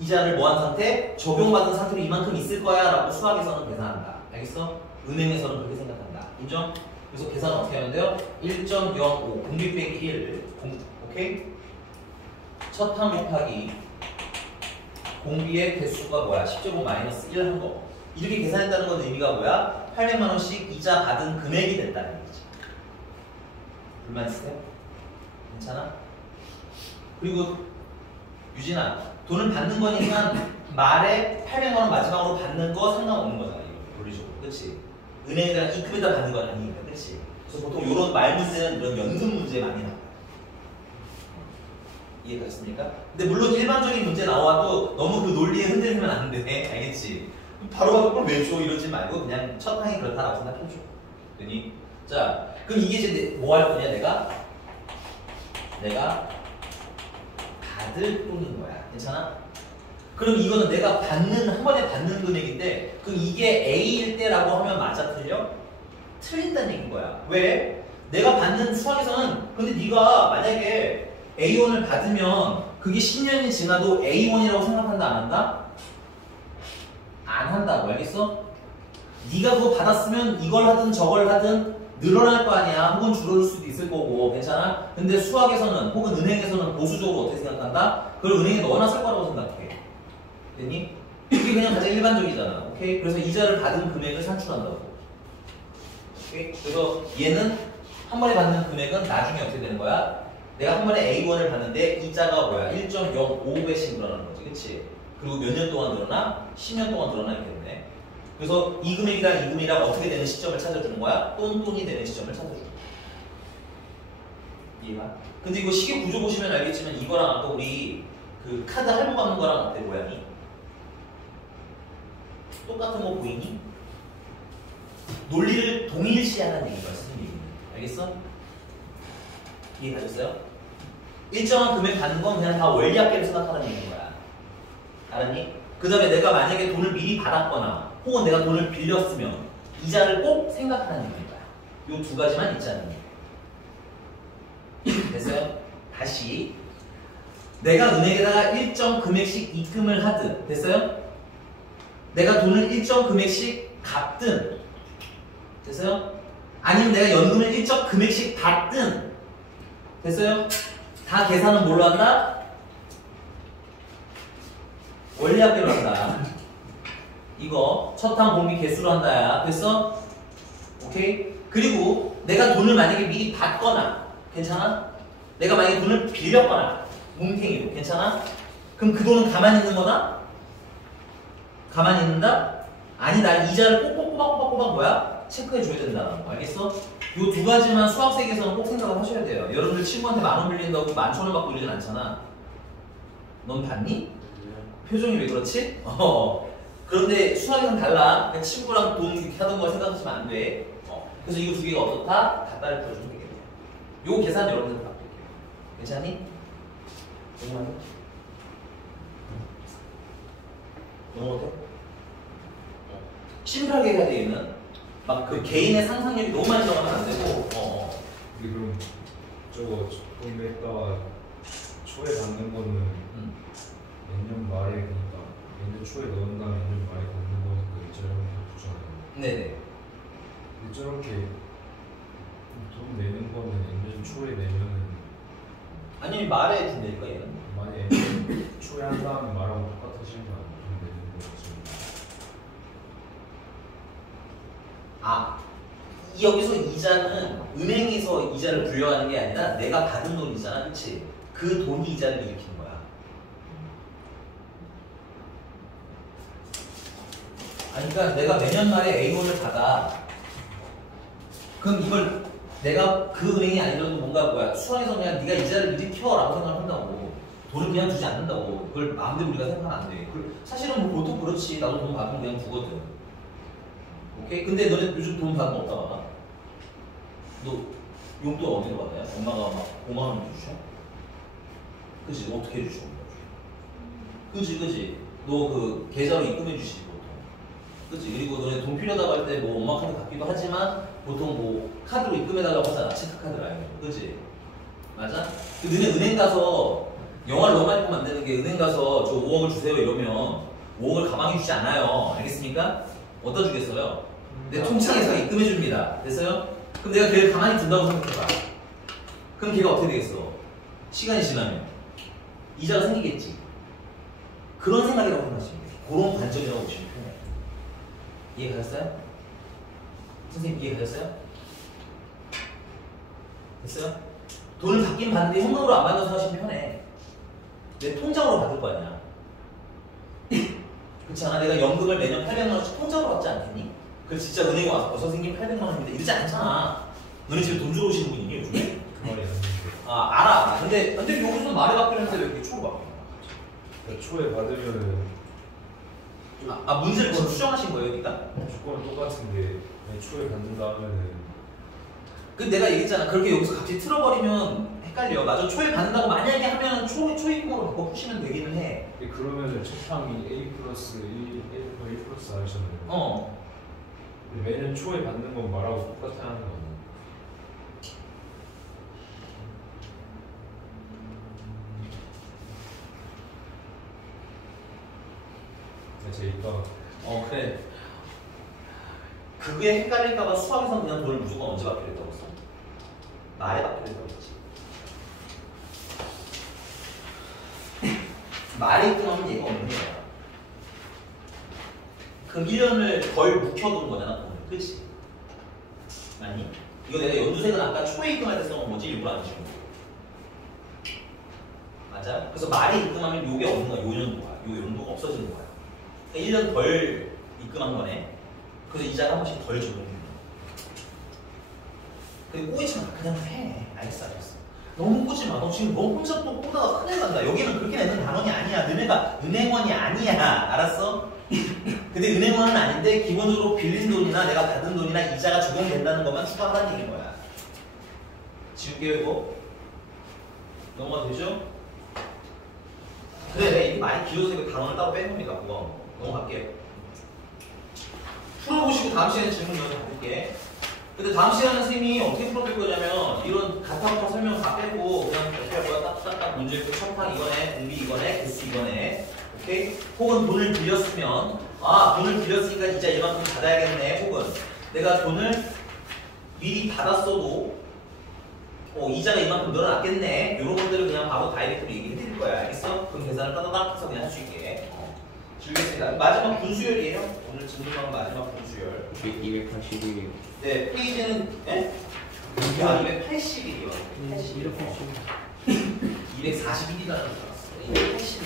이자를 뭐한 상태? 적용받은 상태로 이만큼 있을 거야 라고 수학에서는 계산한다. 알겠어? 은행에서는 그렇게 생각한다. 인정? 그래서 계산은 어떻게 하면 돼요? 1.05 공비 빼기 1 오케이? 첫 항 곱하기 공비의 개수가 뭐야? 10제곱 마이너스 1 한 거. 이렇게 계산했다는 건 의미가 뭐야? 800만 원씩 이자 받은 금액이 됐다는 얘기지. 불만 있으세요? 괜찮아? 그리고 유진아, 돈을 받는 거니까 말에 800만 원 마지막으로 받는 거 상관없는 거잖아. 이거 논리적으로, 그렇지? 은행에다가 입금에다 받는 건 아니니까, 그렇지? 그래서 보통 이런 말 문제는 이런 연금 문제 많이 나와요. 이해가셨습니까? 근데 물론 일반적인 문제 나와도 너무 그 논리에 흔들리면 안 돼. 알겠지? 바로바로 그걸 왜 줘? 이러지 말고 그냥 첫 항이 그렇다라고 생각해줘. 되니? 자, 그럼 이게 이제 뭐 할 거냐, 내가 받을 돈인 거야. 괜찮아? 그럼 이거는 내가 받는, 한 번에 받는 금액인데, 그럼 이게 A일 때라고 하면 맞아, 틀려? 틀린다는 얘기인 거야. 왜? 내가 받는 수학에서는, 근데 네가 만약에 A1을 받으면 그게 10년이 지나도 A1이라고 생각한다, 안 한다? 안 한다고, 알겠어? 네가 그거 받았으면 이걸 하든 저걸 하든 늘어날 거 아니야. 혹은 줄어들 수도 있을 거고, 괜찮아? 근데 수학에서는 혹은 은행에서는 보수적으로 어떻게 생각한다? 그걸 은행에 넣어놨을 거라고 생각해. 됐니? 이게 그냥 가장 일반적이잖아. 오케이? 그래서 이자를 받은 금액을 산출한다고. 오케이? 그래서 얘는 한 번에 받는 금액은 나중에 어떻게 되는 거야? 내가 한 번에 A1을 받는데 이자가 뭐야? 1.05배씩 늘어나는 거지, 그치? 그리고 몇 년 동안 늘어나? 10년 동안 늘어나기 때문에. 그래서 이 금액이랑 이 금액이랑 어떻게 되는 시점을 찾아주는 거야? 똔똔이 되는 시점을 찾아주는 거야. 이해가? 근데 이거 시계 구조 보시면 알겠지만 이거랑 아까 우리 그 카드 할부 받는 거랑 어때, 모양이? 똑같은 거 보이니? 논리를 동일시하는 얘기가 선생님이. 알겠어? 이해가셨어요? 일정한 금액 받는 건 그냥 다 원리학계를 생각하는 얘기인 거야. 알았니? 그 다음에 내가 만약에 돈을 미리 받았거나 혹은 내가 돈을 빌렸으면 이자를 꼭 생각하는 얘기인 거야. 요 두 가지만 있지 않는 얘기. 됐어요? 다시 내가 은행에다가 일정 금액씩 입금을 하든, 됐어요? 내가 돈을 일정 금액씩 갚든, 됐어요? 아니면 내가 연금을 일정 금액씩 받든, 됐어요? 다 계산은 뭘로 한다? 원리학계로 한다. 이거 첫항 공비 개수로 한다야. 됐어? 오케이? 그리고 내가 돈을 만약에 미리 받거나, 괜찮아? 내가 만약에 돈을 빌렸거나, 뭉탱이로, 괜찮아? 그럼 그 돈은 가만히 있는 거다? 가만히 있는다? 아니, 나 이자를 꼬박꼬박 뭐야? 체크해줘야 된다는 거. 알겠어? 요 두 가지만 수학세계에서는 꼭 생각을 하셔야 돼요. 여러분들 친구한테 10,000원 빌린다고 11,000원 받고 이러진 않잖아. 넌 받니? 표정이 왜 그렇지? 그런데 수학에서는 달라. 친구랑 돈 이렇게 하던 걸 생각하시면 안 돼. 그래서 이거 두 개가 어떻다? 같다를 풀어주면 되겠네요. 요 계산 여러분들 바꿀게요. 괜찮니? 궁금한데? 너무 어때? 심플하게 해야 돼, 얘는. 막 그 개인의 상상력이 너무 많이 들어가면 안 되고, 근데 그럼 저거 돈 냈다가 초에 받는 거는 몇 년 말에 그러니까 몇 년 초에 넣은 다음에 몇 년 말에 받는 거니까 이처럼 주잖아요. 네네. 근데 저렇게 돈 내는 거는 몇 년 초에 내면은 아니면 말에 준다니까, 얘는. 만약에 초에 한 다음에 말하고 똑같으신 거 아니에요? 돈 내는 거 지금. 여기서 이자는 은행에서 이자를 불려하는 게 아니라 내가 받은 돈이잖아, 그치? 그 돈이 이자를 일으키는 거야. 그러니까 내가 매년 말에 A론을 받아. 그럼 이걸 내가 그 은행이 아니더라도 뭔가 뭐야 수학에서 그냥 네가 이자를 일으켜라고 생각을 한다고. 돈을 그냥 주지 않는다고. 그걸 마음대로 우리가 생각하면 안 돼. 사실은 뭐 보통 그렇지. 나도 돈 받으면 그냥 주거든. 오케이? 근데 너네 요즘 돈 받으면 어디다 받아? 너 용돈 어디로 받아요? 엄마가 막 5만 원 주셔? 그치? 어떻게 해주셔? 그치? 너 그 계좌로 입금해 주시지 보통. 그치? 그리고 너네 돈 필요하다고 할 때 뭐 엄마 카드 갖기도 하지만 보통 뭐 카드로 입금해달라고 하잖아. 체크카드로 알고. 그치? 맞아? 너네 은행 가서 영화를 너무 많이 보면 안 되는 게 은행 가서 저 5억을 주세요 이러면 5억을 가방에 주지 않아요. 알겠습니까? 어디다 주겠어요? 내 통장에서 입금해 줍니다. 됐어요? 그럼 내가 걔를 가만히 둔다고 생각해봐. 그럼 걔가 어떻게 되겠어? 시간이 지나면 이자가 생기겠지. 그런 생각이라고 생각하시면 돼요. 그런 관점이라고 보시면 편해요. 이해가셨어요? 선생님 이해가셨어요? 됐어요? 돈을 받긴 받는데 현금으로 안 받는 생각하시면 편해. 내 통장으로 받을 거 아니야. 그렇지 않아? 내가 연금을 매년 800만 원씩 통장으로 받지 않겠니? 그 진짜 은행에 와서 선생님 800만 원입니다. 이러지 않잖아. 너네 집에 돈 주러 오시는 분이니 요즘에? 그 말이 아닌데. 알아. 근데 여기서 말이 바뀌는데 왜 이렇게 초로 바뀌어? 그러니까 초에 받으면은 문제를 지금 수정하신 거예요, 그러니까? 조건은 똑같은데 초에 받는다 하면은 그 내가 얘기했잖아. 그렇게 여기서 갑자기 틀어버리면 헷갈려. 맞아. 초에 받는다고 만약에 하면 초입금으로 바꿔 푸시면 되기는 해. 그러면은 첫탕이 A 플러스 1 플러스 R이잖아요. 매년 초에 받는 건 말하고 똑같아 하는 거 아니에요? 제이가 그래. 그게 헷갈릴까봐 수학에서 그냥 돈을 무조건 언제 받게 됐다고 했어? 말에 받게 됐다고 했지. 말에 입금하면 얘가 없는 거야. 그럼 1년을 덜 묵혀둔 거잖아, 돈을. 그치? 아니? 이거 내가 연두색은 아까 초에 입금할 때 써놓은 거지, 일부러 안 지운 거. 맞아? 그래서 말에 입금하면 요게 없는 거야, 요 연도가. 요 연도가 없어지는 거야. 그러니까 1년 덜 입금한 거네. 그래서 이자를 한 번씩 덜 주는 거야. 근데 꼬이지 마. 그냥 해. 알겠어. 너무 꼬지 마. 너 지금 너 혼자 또 꼬다가 큰일 난다. 여기는 그렇게 내는 단원이 아니야. 너네가 은행원이 아니야. 알았어? 근데 은행원은 아닌데 기본적으로 빌린 돈이나 내가 받은 돈이나 이자가 적용된다는 것만 추가하라는 얘기인 거야. 지울게요 이거. 넘어가 되죠? 그래 이게 많이 길어서 이거 단원을 따로 뺀 겁니다. 그거 넘어갈게요. 풀어보시고 다음 시간에 질문 좀 해볼게. 근데 다음 시간에 선생님이 어떻게 풀어볼 거냐면 이런 가타부터 설명 다 빼고 그냥 어떻게 할 거야? 딱딱딱 문제 있고 첫탕 이거네, 공비 이거네, 개수 이거네. 오케이? 혹은 돈을 빌렸으면 돈을 빌렸으니까 이자 이만큼 받아야겠네. 혹은 내가 돈을 미리 받았어도 이자가 이만큼 늘어났겠네. 이런 것들을 그냥 바로 다이렉트로 얘기해 드릴 거야. 알겠어? 그럼 계산을 따다닥 해서 그냥 할 수 있게. 줄겠습니다. 마지막 분수열이에요. 오늘 진도방 마지막 분수열. 281이에요. 네, 페이지는 280이에요. 241이라는 줄 알았어. 280.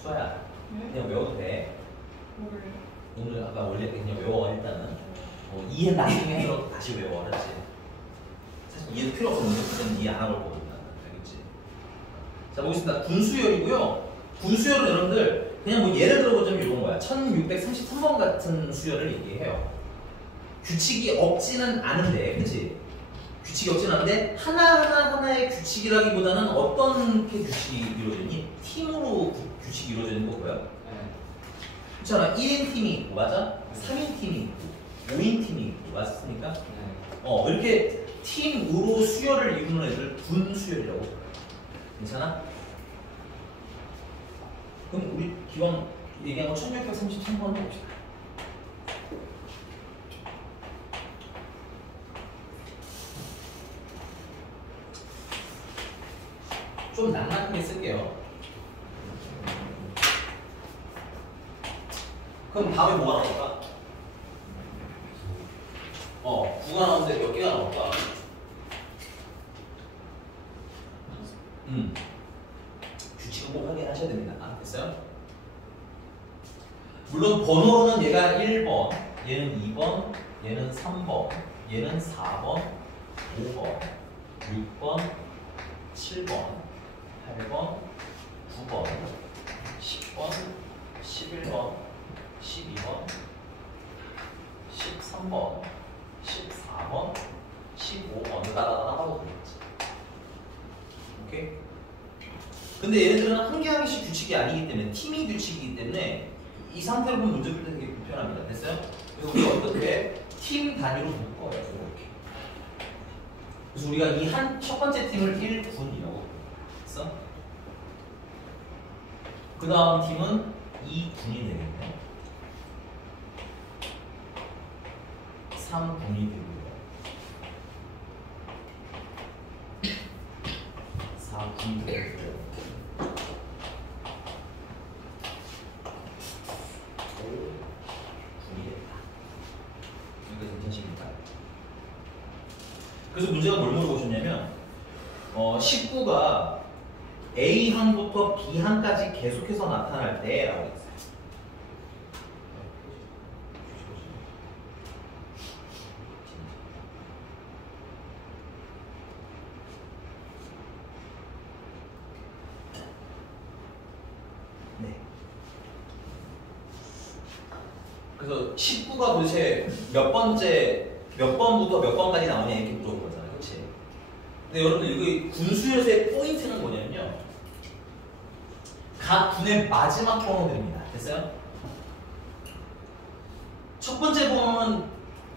수아야 네? 그냥 외워도 돼. 뭐를? 오늘 아까 원래 그냥 외워 일단은. 이해 나중에 해서 다시 외워 알았지? 사실 이해도 필요 없었는데 그때는 이해 안 하고 올 거거든. 알겠지? 자 보겠습니다. 분수열이고요. 분수열은 여러분들 그냥 뭐 예를 들어보자면 이런 거야. 1633번 같은 수열을 얘기해요. 규칙이 없지는 않은데, 그치? 규칙이 없지는 않은데 하나의 규칙이라기보다는 어떤 게 규칙이 이루어지니? 팀으로 규칙이 이루어지는 거고요. 네. 그렇잖아. 1인 팀이 있고 맞아? 3인 팀이 있고 5인 팀이 있고 맞습니까? 네. 이렇게 팀으로 수열을 이루는 애들 분수열이라고 불러요. 괜찮아? 그럼 우리 기왕 얘기한 거 1633번 해봅시다. 좀 낭낭하게 쓸게요. 그럼 다음에 뭐가 나올까? 9가 나오는데 몇 개가 나올까? 규칙은 꼭 확인하셔야 됩니다. 됐어요? 물론 번호로는 얘가 1번, 얘는 2번, 얘는 3번, 얘는 4번, 5번, 6번, 7번, 8번, 9번, 10번, 11번, 12번, 13번, 14번, 15번 나가다가 하고 그랬지. 오케이? 근데 얘네들은 한 개 한 개씩 규칙이 아니기 때문에 팀이 규칙이기 때문에 이 상태로 보면 문제 풀 때 되게 불편합니다. 됐어요? 그래서 우리가 어떻게 팀 단위로 묶어요. 이렇게. 그래서 우리가 이 첫 번째 팀을 1군이라고 했어? 그 다음 팀은 2군이 되겠네. 3군이 되고요. 4군이 되고요. 5군이 됐다. 여기까지 괜찮습니까? 그래서 문제가 뭘 물어보셨냐면 19가 A항부터 B항까지 계속해서 나타날 때 라고 했어요. 네. 그래서 19가 도대체 몇 번부터 몇 번까지 나오냐 이렇게 물어본 거잖아요. 그렇지? 근데 여러분들 이거 군수열의 포인트는 뭐냐면요. 각 군의 마지막 번호들입니다. 됐어요? 첫 번째 번호는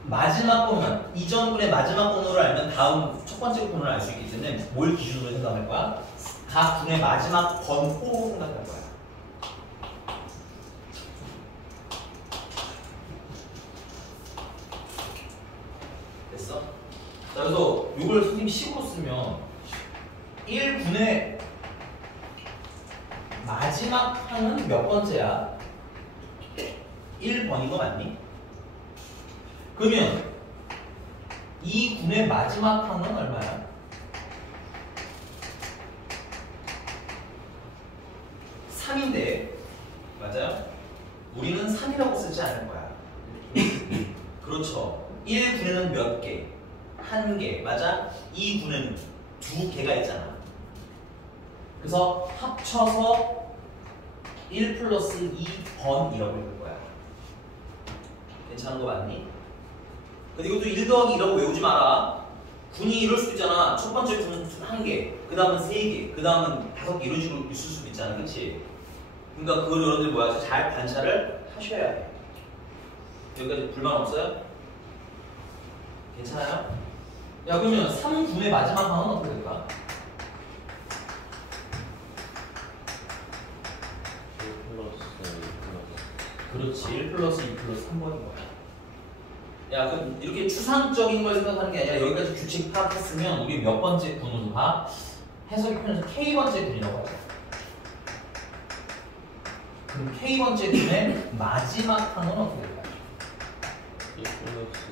마지막 번호, 이전 군의 마지막 번호를 알면 다음 첫 번째 번호를 알 수 있기 때문에 뭘 기준으로 생각할 거야? 각 군의 마지막 번호로 생각할 거야. 됐어? 자, 그래서 이걸 선생님이 식으로 쓰면 1군의 마지막 항은 몇 번째야? 1번인 거 맞니? 그러면 2군의 마지막 항은 얼마야? 3인데 맞아요? 우리는 3이라고 쓰지 않을 거야. 그렇죠. 1군에는 몇 개? 1개. 맞아? 2군에는 2개가 있잖아. 그래서 합쳐서 1 플러스 2번이라고 읽을 거야. 괜찮은 거 맞니? 근데 이것도 1 더하기 2라고 외우지 마라. 군이 이럴 수도 있잖아. 첫 번째 군은 1개, 그 다음은 3개, 그 다음은 5개 이런 식으로 있을 수도 있잖아. 그치? 그러니까 그걸 여러분들 뭐야? 잘 관찰을 하셔야 해. 여기까지 불만 없어요? 괜찮아요? 야 그러면 3군의 마지막 항은 어떻게 될까? 그렇지. 1 플러스 2 플러스 3번인 거야. 야 그럼 이렇게 추상적인 걸 생각하는 게 아니라 여기까지 규칙 파악했으면 우리 몇 번째 군으로 봐? 해석이 편해서 K번째 군이라고 하죠. 그럼 K번째 군의 마지막 항은 어떻게 될까요? 1 플러스 2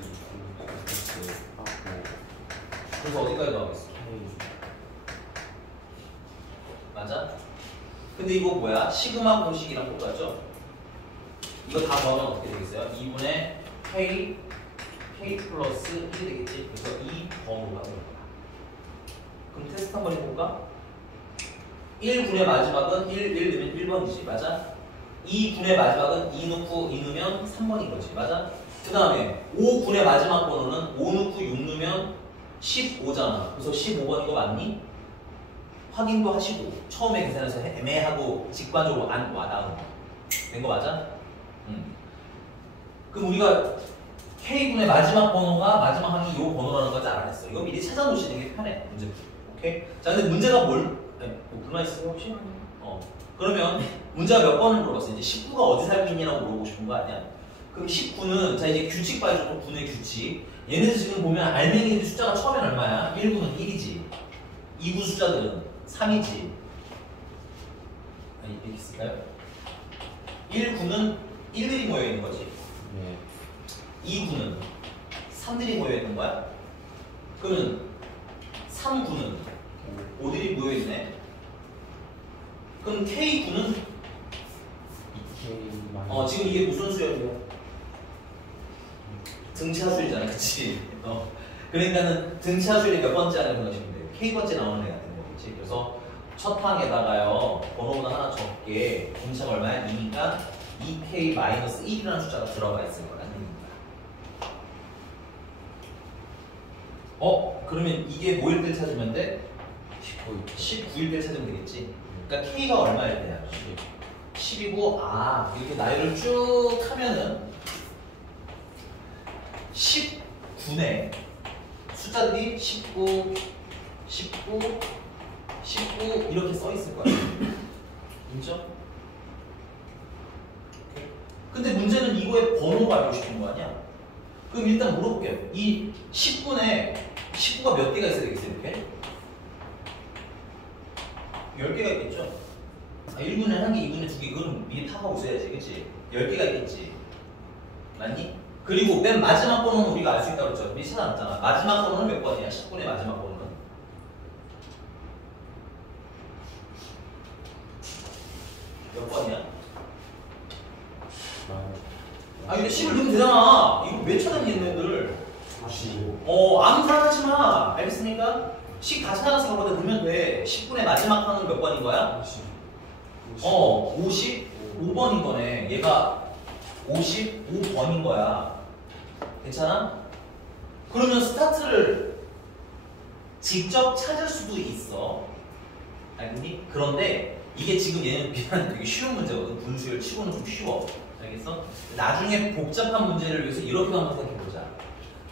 플러스 하고 그래서 어디까지 나오겠어? 맞아? 근데 이거 뭐야? 시그마 공식이랑 똑같죠? 이거 다 더하면 어떻게 되겠어요? 2분의 K 플러스 1이 되겠지? 그래서 2 번호가 되는 거야. 그럼 테스트 한번 해볼까? 1군의 마지막은 1 넣으면 1번이지, 맞아? 2군의 마지막은 2 넣으면 3번인 거지, 맞아? 그 다음에 5군의 마지막 번호는 5 넣고 6 넣으면 15잖아. 그래서 15번 이거 맞니? 확인도 하시고 처음에 계산해서 애매하고 직관적으로 안 와닿은 거. 된 거 맞아? 그럼 우리가 K군의 마지막 번호가 마지막 항이 이 번호라는 걸 알아냈어. 이거 미리 찾아놓으시는 게 편해. 문제. 오케이? 자, 근데 문제가 뭐 불만 있어요 혹시? 그러면 문제가 몇 번을 물어봤어? 이제 19가 어디 살고 있냐고 물어보고 싶은 거 아니야? 그럼 19는 자 이제 규칙 봐야죠. 군의 규칙. 얘네들 지금 보면 알맹이들 숫자가 처음엔 얼마야? 1구는 1이지. 2구 숫자들은 3이지. 아니, 이렇게 쓸까요? 1구는 1들이 모여있는 거지. 네. 2구는 3들이 모여있는 거야. 그러면 3구는 5들이 모여있네. 그럼 K구는 지금 이게 무슨 수열이야? 등차 수열이잖아, 그치? 그러니까는 등차 수열이 몇 번째 안에 보시면 돼요. K번째 나오는 애가 되는 거겠지. 그래서 첫 항에다가요, 번호보다 하나 적게, 등차가 얼마야? 2니까 2K-1이라는 숫자가 들어가 있을 거라는 얘기입니다. 그러면 이게 뭐일 때 찾으면 돼? 19일 때 찾으면 되겠지. 그러니까 K가 얼마일 때야? 10이고, 이렇게 나열을 쭉 하면은 19네. 숫자들이 19 이렇게 써 있을 거야. 인정? 근데 문제는 이거의 번호가 알고 싶은 거 아니야? 그럼 일단 물어볼게요. 이 19가 몇 개가 있어야 되겠어요? 이렇게? 10개가 있겠죠? 1군에 1개, 2군에 2개, 그건 미리 파악하고 있어야지, 그치? 10개가 있겠지. 맞니? 그리고 맨 마지막 번호는 우리가 알 수 있다고 그랬죠? 미리 찾아놨잖아. 마지막 번호는 몇 번이야? 10군의 마지막 번호는? 몇 번이야? 근데 10을 넣으면 되잖아. 이거 왜 찾았니, 얘네들? 45. 아무 생각하지 마. 알겠습니까? 10 다 찾아서 거기다 넣으면 돼. 10분의 마지막 항은 몇 번인 거야? 55번인 거네. 얘가 55번인 거야. 괜찮아? 그러면 스타트를 직접 찾을 수도 있어. 알겠니? 그런데 이게 지금 얘는 비단 되게 쉬운 문제거든. 분수열 치고는 좀 쉬워. 알겠어? 나중에 복잡한 문제를 위해서 이렇게 한번 생각해보자.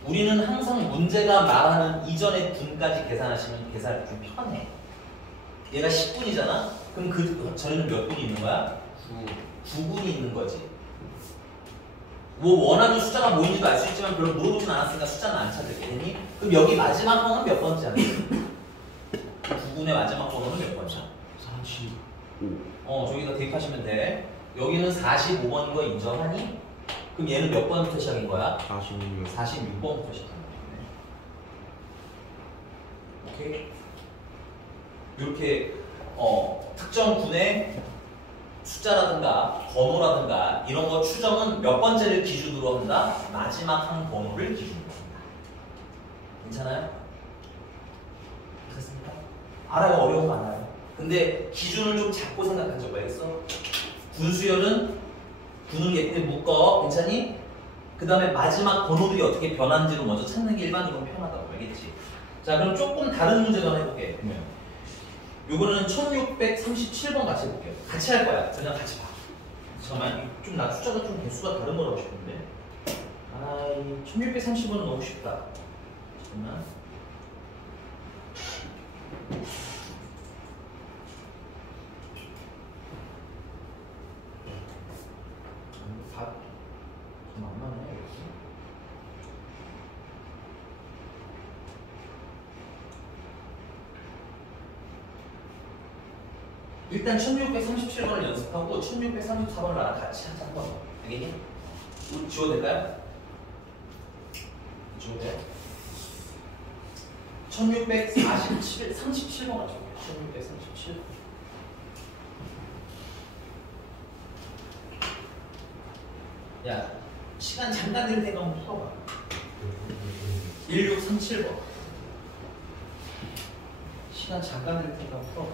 우리는 항상 문제가 말하는 이전의 분까지 계산하시면 계산이 좀 편해. 얘가 10분이잖아? 그럼 그 전에는 몇 분이 있는 거야? 9분이 있는 거지. 뭐 원하는 숫자가 뭐인지도 알 수 있지만 별로 물어보진 않았으니까 숫자는 안 찾을게. 됐니? 그럼 여기 마지막 번호는 몇 번째 아니야? 9분의 마지막 번호는 몇 번이야? 45. 저기다 대입하시면 돼. 여기는 45번인 거 인정하니? 그럼 얘는 몇 번부터 시작인 거야? 46. 46번부터 시작한 거네. 오케이? 이렇게 특정 군의 숫자라든가 번호라든가 이런 거 추정은 몇 번째를 기준으로 한다? 마지막 한 번호를 기준으로 한다. 괜찮아요? 됐습니까? 알아요? 어려운 거 알아요? 근데 기준을 좀 잡고 생각한 적 알겠어? 분수열은 군을 예쁘게 묶어. 괜찮니? 그 다음에 마지막 번호들이 어떻게 변하는지를 먼저 찾는 게 일반적으로 편하다고. 알겠지? 자, 그럼 조금 다른 문제도 하나 해볼게. 요거는 1637번 같이 해볼게요. 같이 할 거야. 그냥 같이 봐. 잠깐만, 좀 나 숫자가 좀 개수가 다른 거라고 싶은데. 1630번은 너무 쉽다. 잠깐만. 만만해. 일단 1637번을 연습하고 1634번을 나랑 같이 한번 알겠니? 이거 지워도 될까요? 지워도 돼요? 1637번 같이 볼게요. 1637 야, 시간 잠깐 될 때가 한번 풀어봐. 1637번. 시간 잠깐 될 때가 한번 풀어봐.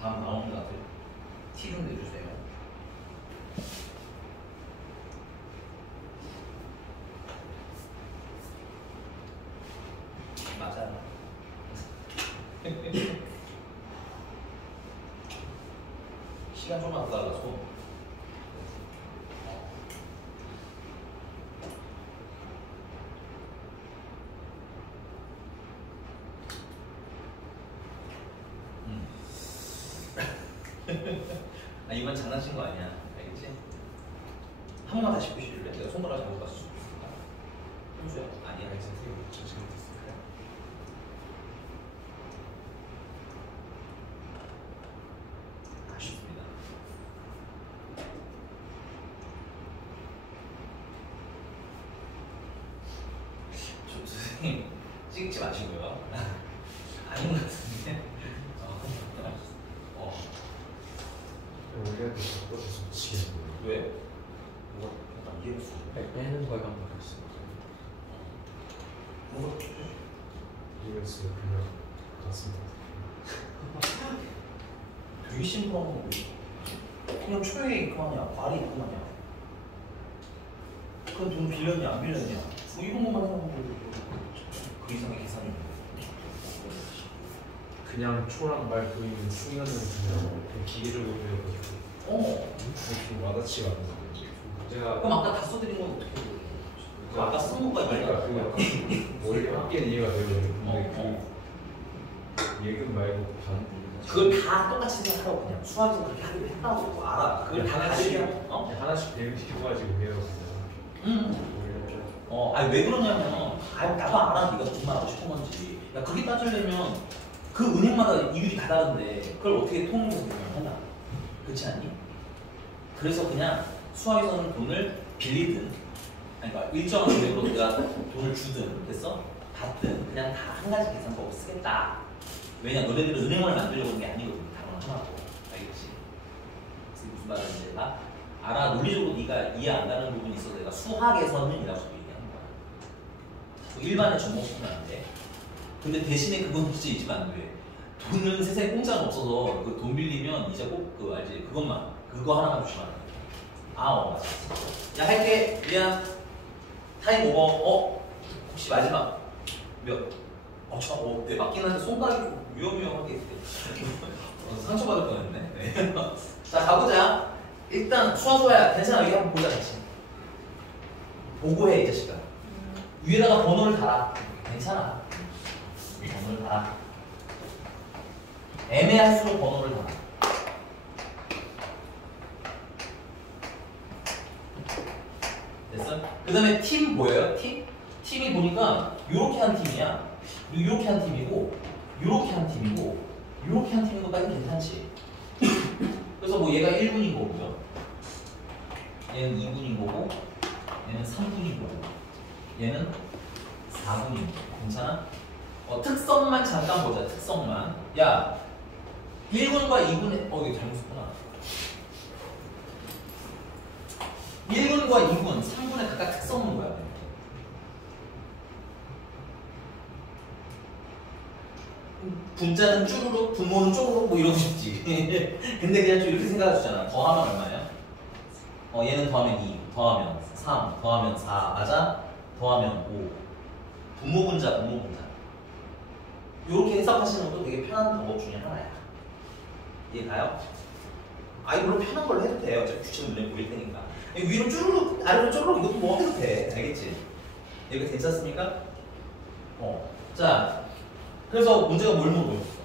다음 나오는 것 같아요. 티 좀 내주세요. 맞아요. 시간 좀만 더 달라서. 아, 이건 장난친 거 아니야. 알겠지? 한 번만 다시 보실래? 내가 손가락 잘못 봤을 수도 있으니까. 현수야? 아니야. 선생님 저 잘못했어요. 아쉽습니다. 저 선생님 찍지 마시고요. 아닌 것 같은데. 우리한테 바꿔서 미치겠네. 왜? 뭐가 약간 이해했어? 빼는 거에 감독했어요. 뭐가? 이랬어 그냥 갔습니다. 되게 심플한 거 그냥 초에 입금하냐 말이 입금하냐 그건 돈 빌렸냐 안 빌렸냐 뭐 이런 것만 생각하고 그 이상의 계산이 그냥 초랑 말 보이는 승연은 그냥 기계를 보내가지고 좀 와닿지가 않는데 제가 그럼 아까 다 써드린 건 어떻게 해요? 아까 쓴 것과 그러니까 이해가 그 머리 밖에는 이해가 되고 근데 그 예금 말고 반 그걸 다 똑같이 생각하고 그냥 수학에서 그렇게 하기로 했다고 알아 그걸 다 같이 하나씩 배우시켜가지고 해요 그냥. 아니 왜 그러냐면 나도 알아 네가 무슨 말 하고 싶은 건지 야 그게 따지려면 그 은행마다 이율이 다 다른데 그걸 어떻게 통으로 설명한다 그렇지 않니? 그래서 그냥 수학에서는 돈을 빌리든 그러니까 일정한 금액으로 내가 돈을 주든 됐어? 받든 그냥 다 한 가지 계산법을 쓰겠다 왜냐 너네들은 은행을 만들려고 하는 게 아니거든 단어 하나도 알겠지? 그래서 무슨 말인지 내가 알아 논리적으로 네가 이해 안 가는 부분이 있어서 내가 수학에서는 이라고 얘기하는 거야 일반의 접목시키면 안 돼. 근데 대신에 그건 진짜 잊으면 안 돼. 돈은 세상에 공짜는 없어서 그 돈 빌리면 이자 꼭 그거 알지? 그거 하나만 주시면 안 돼. 맞아. 야 할게 미안. 타임 오버. 혹시 마지막 몇? 네 맞긴 한데 손가락이 좀 위험하게 있대. 상처받을 뻔했네. 네. 자 가보자. 일단 수화소야 괜찮아 여기 한번 보자 같이. 보고해 이 자식아. 위에다가 번호를 달아. 괜찮아. 번호를 달아. 애매할수록 번호를 달아. 됐어? 그 다음에 팀 뭐예요? 팀? 팀이 보니까 요렇게 한 팀이야. 그리고 요렇게 한 팀이고 요렇게 한 팀이고 요렇게 한 팀인 것까지 괜찮지. 그래서 뭐 얘가 1군인 거고요. 얘는 2군인 거고 얘는 3군인 거고 얘는 4군인 거고. 괜찮아? 특성만 잠깐 보자. 특성만. 야 1군과 2군의 이거 잘못 썼구나. 1군과 2군, 3군의 각각 특성은 뭐야? 분자는 쭈루룩, 분모는 쪼루룩 뭐 이러고 싶지. 근데 그냥 좀 이렇게 생각하시잖아. 더하면 얼마야? 얘는 더하면 2, 더하면 3, 더하면 4, 맞아? 더하면 5. 분모 분자, 분모 분자. 이렇게 해석하시는 것도 되게 편한 방법 중에 하나야. 이해 가요? 아니 물론 편한 걸로 해도 돼요. 어차피 규칙은 눈에 보일 테니까. 위로 쭈루룩, 아래로 쪼루룩 이것도 뭐 해도 돼. 알겠지? 여기 괜찮습니까? 자, 그래서 문제가 뭘 물어보셨어?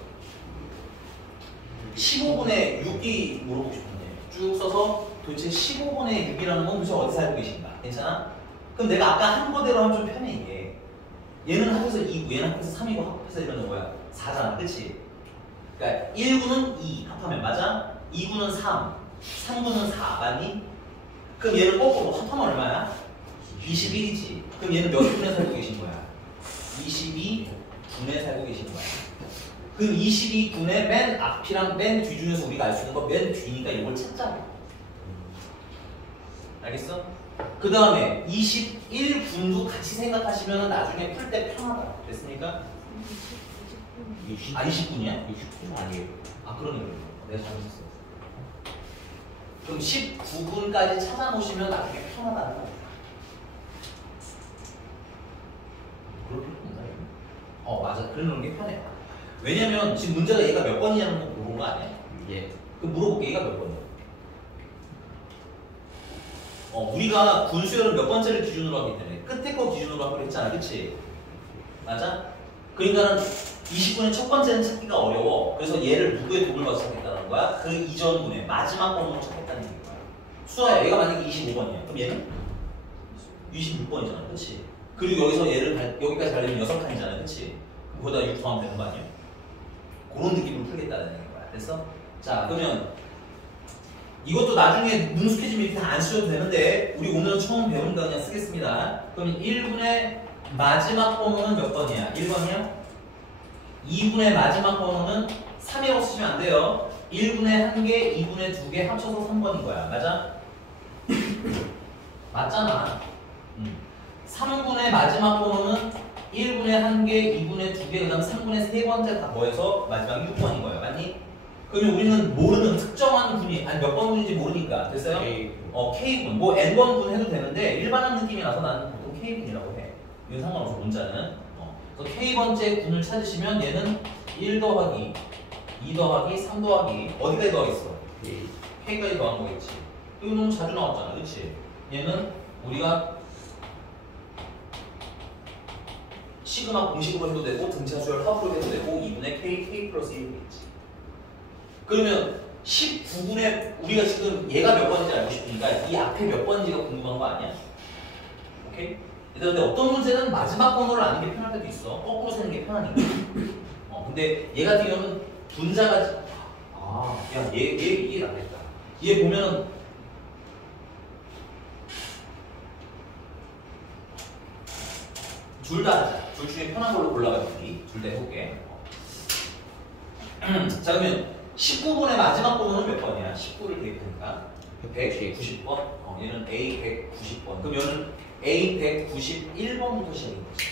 15분의 6이 물어보고 싶은데 쭉 써서 도대체 15분의 6이라는 건 도대체 어디 살고 계신가? 괜찮아? 그럼 내가 아까 한 거대로 하면 좀 편해 이게. 얘는 합해서 2고 얘는 합해서 3이고 합해서 이러면 뭐야? 4잖아. 그치? 그러니까 1구는 2 합하면 맞아? 2구는 3, 3구는 4 맞니? 그럼 얘는 거꾸로 합하면 얼마야? 21이지. 그럼 얘는 몇 분에 살고 계신 거야? 22분에 살고 계신 거야. 그럼 22분의 맨 앞이랑 맨 뒤 중에서 우리가 알 수 있는 건 맨 뒤니까 이걸 찾자고. 알겠어? 그 다음에 21분도 같이 생각하시면 나중에 풀 때 편하다. 됐습니까? 20분이야? 60분 아니에요. 그러네. 내가 잘못했어. 그럼 19분까지 찾아놓으시면 나중에 편하다는 거야. 그럴 필요 없나요? 맞아. 그러는 게 편해. 왜냐면 지금 문제가 얘가 몇 번이냐는 거 물어본 거 아니야? 예. 그럼 물어볼게. 얘가 몇 번이야? 우리가 분수열은 몇 번째를 기준으로 하기 때문에 끝에 거 기준으로 하기로 했잖아. 그치? 맞아? 그러니까는 20분의 첫 번째는 찾기가 어려워. 그래서 얘를 누구의 도움을 받아서 찾겠다는 거야? 그 이전분의 마지막 번호를 찾겠다는 얘기야. 수아야, 얘가 만약에 25번이야. 그럼 얘는? 26번이잖아. 그치? 그리고 여기서 얘를 여기까지 가려면 6칸이잖아. 그치? 그럼 거기다 6 더하면 되는 거 아니야? 그런 느낌으로 풀겠다는 거야. 됐어? 자, 그러면 이것도 나중에 능숙해지면 이렇게 다 안 쓰셔도 되는데 우리 오늘은 처음 배우니까 그냥 쓰겠습니다. 그러면 1분의 마지막 번호는 몇 번이야? 1번이야? 2분의 마지막 번호는 3이라고 쓰시면 안 돼요. 1분의 1개, 2분의 2개 합쳐서 3번인 거야. 맞아? 맞잖아. 3분의 마지막 번호는 1분의 1개, 2분의 2개, 그 다음 3분의 3번째 다 더해서 마지막 6번인 거야. 맞니? 그러면 우리는 모르는 특정한 분이 몇 번 분인지 모르니까. 됐어요? K분. 뭐 N번 분 해도 되는데 일반한 느낌이 나서 나는 보통 K분이라고 해. 이건 상관없어. 문자는. 그래서 K번째 분을 찾으시면 얘는 1 더하기 2 더하기 3 더하기 어디까지 더하겠어? K까지 더한 거겠지. 이거 너무 자주 나왔잖아. 그치? 얘는 우리가 시그마 공식으로 해도 되고 등차 수열 합으로 해도 되고 2분의 K 플러스 1이겠지. 그러면 19분의 우리가 지금 얘가 몇 번인지 알고 싶으니까 이 앞에 몇 번인지가 궁금한 거 아니야? 오케이? 근데 어떤 문제는 마지막 번호를 아는 게 편할 때도 있어. 거꾸로 세는 게 편하니까. 근데 얘 같은 경우는 분자가 야, 얘 이게 낫겠다. 얘 보면은 둘 다 하자. 둘 중에 편한 걸로 골라가지고 둘 다 해볼게. 자, 그러면 19분의 마지막 번호는 몇 번이야? 19를 대입하니까 190번. 얘는 A 190번. 그럼 얘는 A 191번부터 시작인 거지.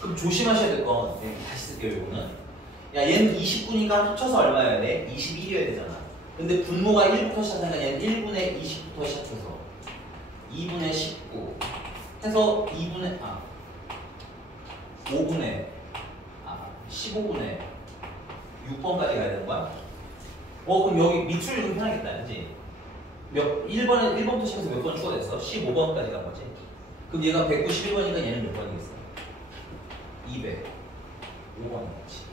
그럼 조심하셔야 될 건, 다시 쓸게요, 이거는. 야, 얘는 20분이니까 합쳐서 얼마여야 돼? 21이어야 되잖아. 근데 분모가 1부터 시작하니까 얘는 1분의 20부터 시작해서 2분의 19 해서 2분의 5분의 15분의 6번까지 가야 되는 거야? 그럼 여기 밑줄 읽으면 편하겠다, 그치? 1번부터 시작해서 몇 번 추가됐어? 15번까지 간 거지. 그럼 얘가 191번이니까 얘는 몇 번이겠어? 205번이겠지.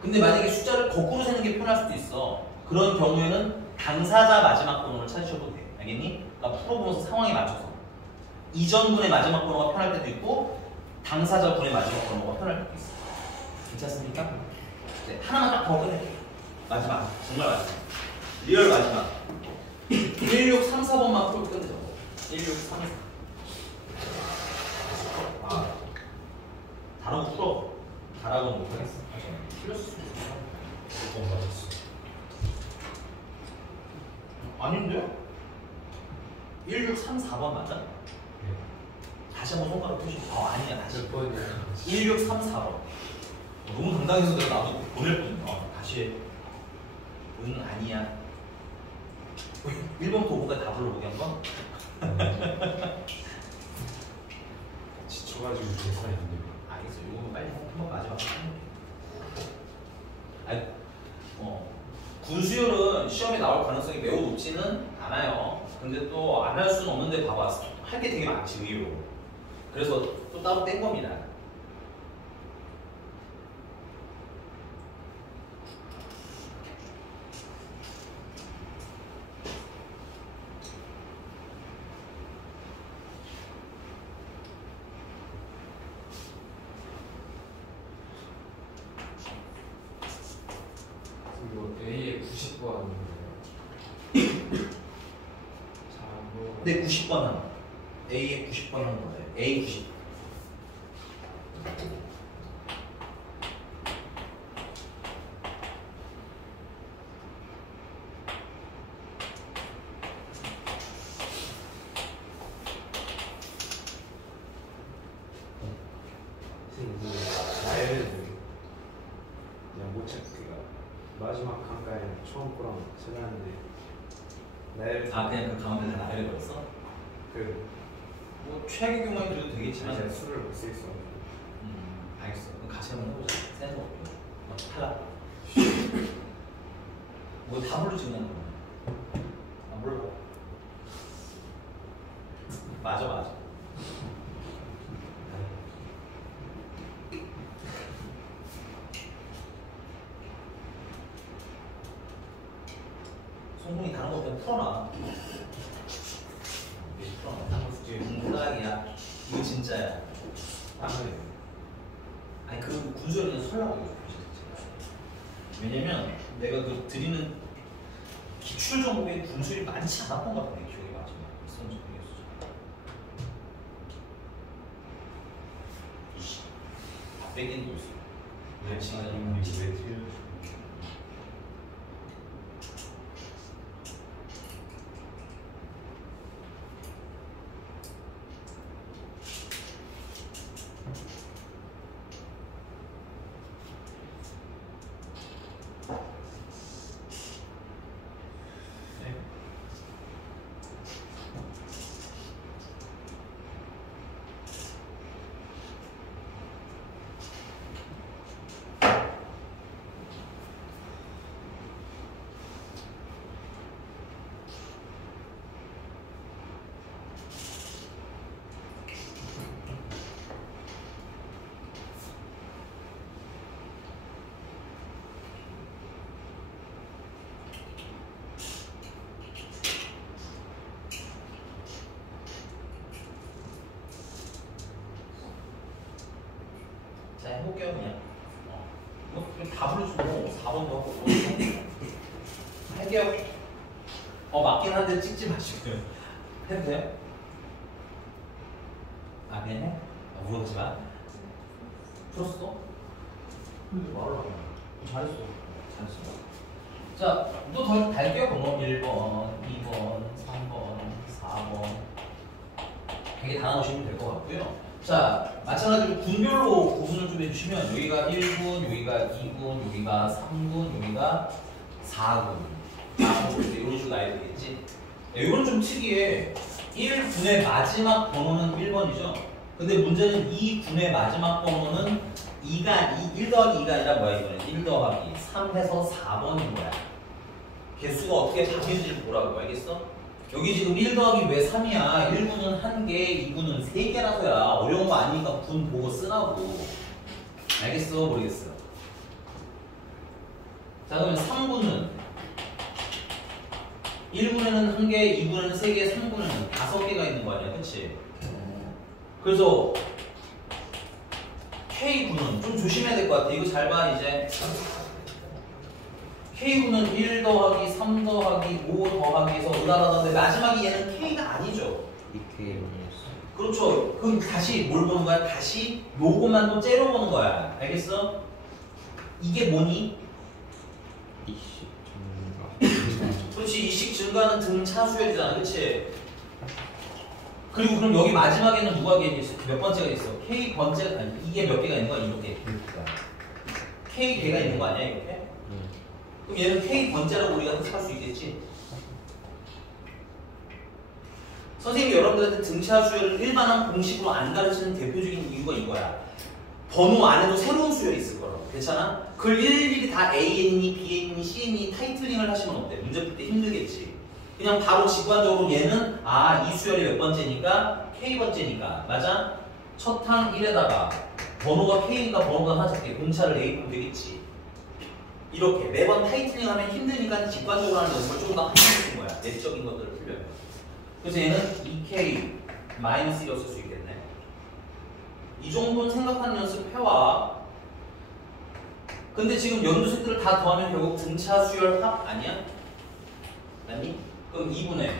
근데 만약에 숫자를 거꾸로 세는 게 편할 수도 있어. 그런 경우에는 당사자 마지막 번호를 찾으셔도 돼. 알겠니? 그러니까 풀어보면서 상황에 맞춰서. 이전분의 마지막 번호가 편할 때도 있고 당사자분의 마지막 번호가 편할 때도 있어요. 괜찮습니까? 네, 하나만 딱 더 끝낼게요. 마지막, 정말 마지막. 리얼 마지막. 1634번만 풀고 끝내자. 1634. 아, 다른 거 풀어. 잘하고는 못하겠어. 틀렸을 수도 있어. 조금 맞았어. 아닌데? 1634번 맞아? 네. 다시 한번 손가락 펴시. 아니야, 다시. 몇 번이야? 1634번. 너무 당당해서 내가 나도 보낼 뿐. 다시 해. 아니야. 1번부터 5번까지 다 불러보게 한번? 지쳐가지고 계산이 안 돼요. 알겠어. 이거 빨리 한번 마지막으로 아니, 군수율은 시험에 나올 가능성이 매우 높지는 않아요. 근데 또 안 할 수는 없는데 봐봐. 할 게 되게 많지, 의외로. 그래서 또 따로 뗀 겁니다. 이거 A에 90번. 근데 90번 하는 거. A에 90번 하는 거예요. A 90. 나열은 그냥 못 찾기가 마지막 강가에 처음 거랑 찾았는데 나열 그냥 그 가운데 다 나열해버렸어? 뭐 최악의 경우에 그래도 되겠지만 제가 술을 못 쓰겠어. 알겠어. 그럼 같이 한번 해보자. 센터 볼게요. 탈락. 뭐 다 불러 지금 거. 안 불러. 맞아. 송송이 다른 거 그냥 풀어놔. 문학이야. 이거 진짜야. 아니 그 군수는 설라고 이거. 왜냐면 내가 그 드리는 기출 정보의 군수율이 많지 않았던 것 같아. 기억이 맞지. 있었는지 모르겠어. 이씨, 다 빼긴 거 있어. 네, 지금 왜 틀려줘? 자, 해볼게요, 그냥. 그냥 다 불러주고, 4번도 하고, 5번도 하고. 할게요. 맞긴 한데 찍지 마시고요. 해도 돼요? 그냥 해? 물어보지 마. 풀었어? 근데 말을 하고. 잘했어. 자, 또 더 달게요, 번호. 1번, 2번, 3번, 4번. 되게 다 나오시면 될 것 같고요. 자, 마찬가지로 군별로 구분을 좀 해주시면 여기가 1군, 여기가 2군, 여기가 3군, 여기가 4군, 4군 이런 식으로 나야 되겠지. 이거는 좀 특이해. 1군의 마지막 번호는 1번이죠. 근데 문제는 2군의 마지막 번호는 1 더하기 2가 아니라 뭐야 이거는 1 더하기 3 해서 4번인 거야. 개수가 어떻게 바뀌는지 보라고. 알겠어? 여기 지금 1 더하기 왜 3이야? 1군은 1개, 2군은 3개라서야. 어려운 거 아니니까 군 보고 쓰라고. 알겠어? 모르겠어? 자, 그러면 3군은 1군에는 1개, 2군에는 3개, 3군에는 5개가 있는 거 아니야? 그치? 그래서 K군은 좀 조심해야 될 것 같아. 이거 잘 봐, 이제. K군은 1 더하기 3 더하기 5 더하기에서 의다하던데 마지막에 얘는 K가 아니죠. 이케 그렇죠. 그럼 다시 뭘 보는 거야? 다시 요것만 또 째려보는 거야. 알겠어? 이게 뭐니? 이식 증가. 그렇지. 이식 증가는 등차 수열이잖아. 그치? 그리고 그럼 여기 마지막에는 누가 있어? 몇 번째가 있어? K 번째가 아니 이게 몇 개가 있는 거야? 이렇게. 그러니까. K 개가 있는 거 아니야? 이렇게? 그럼 얘는 K 번째라고 우리가 해석할 수 있겠지? 선생님이 여러분들한테 등차 수열을 일반한 공식으로 안 가르치는 대표적인 이유가 이거야. 번호 안에도 새로운 수열이 있을 거라고. 괜찮아? 그걸 일일이 다 AN이니 BN이니 CN이니 타이틀링을 하시면 어때? 문제 풀 때 힘들겠지. 그냥 바로 직관적으로 얘는 이 수열이 몇 번째니까 K 번째니까. 맞아? 첫 항 1에다가 번호가 K니까 번호가 하나 작게 공차를 A 보면 되겠지. 이렇게 매번 타이틀링 하면 힘드니까 직관적으로 하는 연습을 조금 더 하는 거야. 내적인 것들을 풀려면. 그래서 얘는 2K-1이었을 수 있겠네. 이 정도는 생각하는 연습 해와. 근데 지금 연두색들을 다 더하면 결국 등차 수열 합 아니야? 아니? 그럼 2분의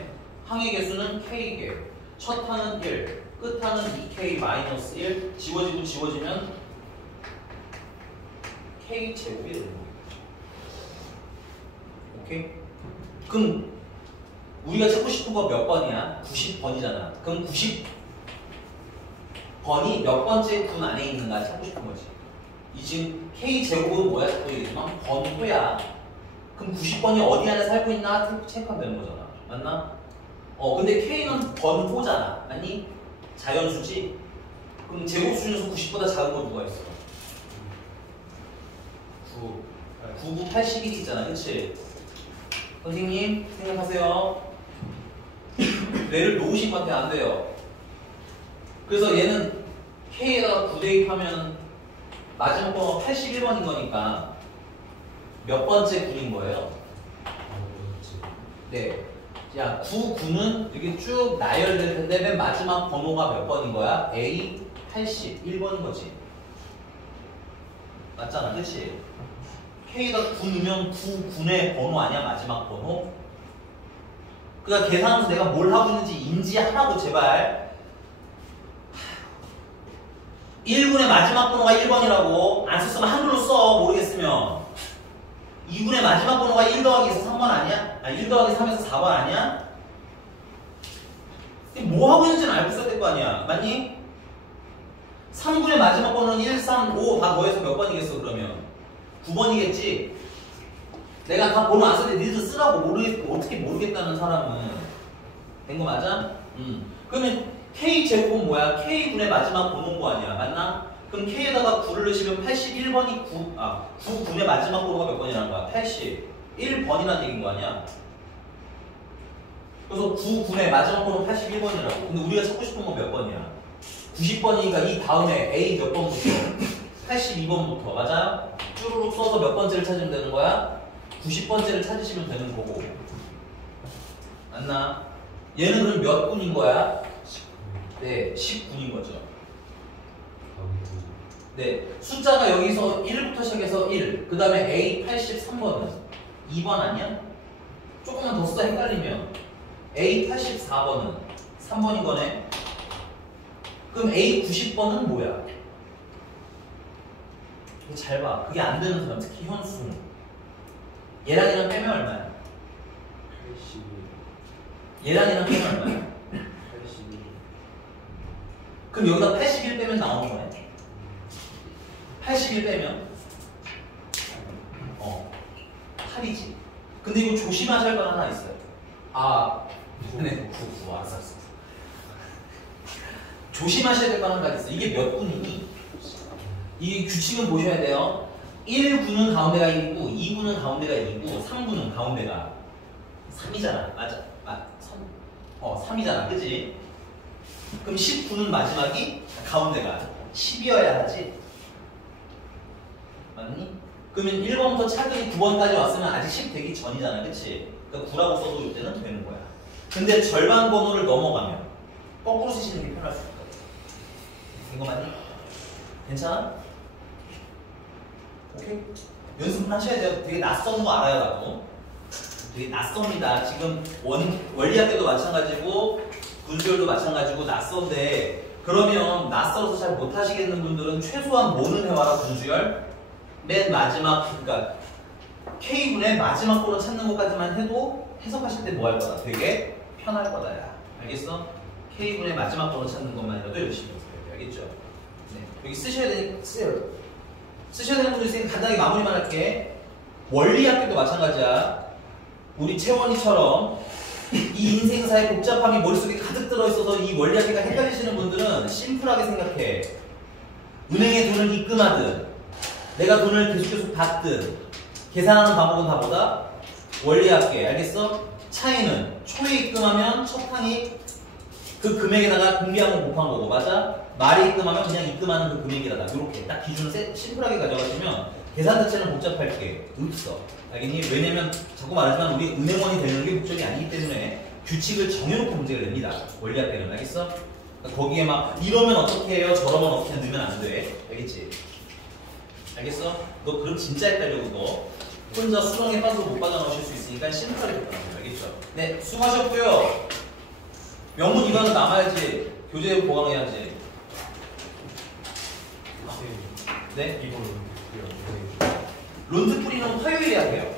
항의 개수는 K개, 첫 항은 1, 끝 항은 2K-1 지워지고 지워지면 K제곱이 되는 거야. 오케이? 그럼 우리가 찾고 싶은 거 몇 번이야? 90번이잖아. 그럼 90번이 몇 번째 군 안에 있는가 찾고 싶은 거지. 이 지금 K제곱은 뭐야? 자꾸 얘기지만 번호야. 그럼 90번이 어디 안에 살고 있나 체크하면 되는 거잖아. 맞나? 근데 K는 번호잖아. 아니? 자연수지? 그럼 제곱수 중에서 90보다 작은 거 누가 있어? 99, 81이 있잖아. 그치? 선생님 생각하세요. 뇌를 놓으시면 안 돼요. 그래서 얘는 K에다가 9 대입하면 마지막 번호가 81번인 거니까 몇 번째 군인 거예요? 네. 야, 9, 9는 이렇게 쭉 나열될 텐데 맨 마지막 번호가 몇 번인 거야? A 81번인 거지. 맞잖아, 그치? K에다 9 넣으면 9, 9의 번호 아니야? 마지막 번호? 그러니까 계산하면서 내가 뭘 하고 있는지 인지하라고 제발. 1군의 마지막 번호가 1번이라고. 안 썼으면 한글로 써. 모르겠으면. 2군의 마지막 번호가 1 더하기 2에서 3번 아니야? 1 더하기 3에서 4번 아니야? 뭐 하고 있는지는 알고 있어야 될 거 아니야. 맞니? 3군의 마지막 번호는 1, 3, 5 다 더해서 몇 번이겠어 그러면? 9번이겠지? 내가 다 번호 안 쓸 때 니들 쓰라고 어떻게 모르겠다는 사람은 된 거 맞아? 그러면 K제곱은 뭐야? K군의 마지막 번호인 거 아니야? 맞나? 그럼 K에다가 9를 넣으시면 81번이 9군의 마지막 번호가 몇 번이라는 거야? 81번이라는 얘기인 거 아니야? 그래서 9군의 마지막 번호 81번이라고. 근데 우리가 찾고 싶은 건 몇 번이야? 90번이니까 이 다음에 A 몇 번부터? 82번부터. 맞아요? 쭈루룩 써서 몇 번째를 찾으면 되는 거야? 90번째를 찾으시면 되는 거고. 맞나? 얘는 그럼 몇 군인 거야? 네, 10군인 거죠. 네, 숫자가 여기서 1부터 시작해서 1, 그 다음에 A 83번은 2번 아니야? 조금만 더 써서 헷갈리면 A 84번은 3번인 거네. 그럼 A 90번은 뭐야? 잘 봐. 그게 안 되는 사람, 특히 현수. 얘랑 얘랑 빼면 얼마야? 81. 얘랑 얘랑 빼면 얼마야? 81. 그럼 여기다 81 빼면 나오는 거네. 81 빼면 8이지. 근데 이거 조심하셔야 할 건 하나 있어요. 네, 9, 알았어. 조심하셔야 될 건 하나 있어. 이게 몇 군이니? 이 규칙은 보셔야 돼요. 1군은 가운데가 1이고 2군은 가운데가 2이고 3군은 가운데가 3이잖아. 맞아. 3이잖아. 그치? 그럼 19는 마지막이 가운데가 10이어야 하지. 맞니? 그러면 1번부터 차근히 9번까지 왔으면 아직 10 되기 전이잖아. 그치? 그러니까 9라고 써도 이때는 되는 거야. 근데 절반 번호를 넘어가면 거꾸로 쓰시는 게 편할 수 있거든. 이거 맞니? 괜찮아? 오케이? 연습은 하셔야 돼요. 되게 낯선 거 알아요, 나도. 되게 낯섭니다. 지금 원리학교도 마찬가지고 구조열도 마찬가지고 낯선데 그러면 낯설어서 잘 못하시겠는 분들은 최소한 뭐는 해와라. 구조열 맨 마지막 그러니까 K분의 마지막 거로 찾는 것까지만 해도 해석하실 때 뭐 할 거다? 되게 편할 거다. 야. 알겠어? K분의 마지막 거로 찾는 것만이라도 열심히 해보세요. 알겠죠? 네. 여기 쓰셔야 되는 분들 있으니까 간단하게 마무리만 할게. 원리학교도 마찬가지야. 우리 채원이처럼 이 인생사의 복잡함이 머릿속에 가득 들어있어서 이 원리학교가 헷갈리시는 분들은 심플하게 생각해. 은행에 돈을 입금하든 내가 돈을 계속 받든 계산하는 방법은 다 뭐다? 원리학교. 알겠어? 차이는 초에 입금하면 첫 항이 그 금액에다가 공개하면 곱한 거고 맞아? 말에 입금하면 그냥 입금하는 그 금액이라다. 이렇게 딱 기준을 심플하게 가져가시면 계산 자체는 복잡할 게 없어. 알겠니? 왜냐면 자꾸 말하지만 우리 은행원이 되는 게 목적이 아니기 때문에 규칙을 정해놓고 문제를 냅니다. 원리학교는. 알겠어? 그러니까 거기에 막 이러면 어떻게 해요? 저러면 어떻게 해요? 넣으면 안 돼. 알겠지? 알겠어? 너 그럼 진짜 헷갈려 그거. 혼자 수렁에 빠져도 못 빠져나오실 수 있으니까 심플하게 접근하세요. 알겠죠? 네, 수고하셨고요. 명문 이반은 남아야지. 교재 보강해야지. 네? 이번 론트 뿌리는 화요일에 할게요.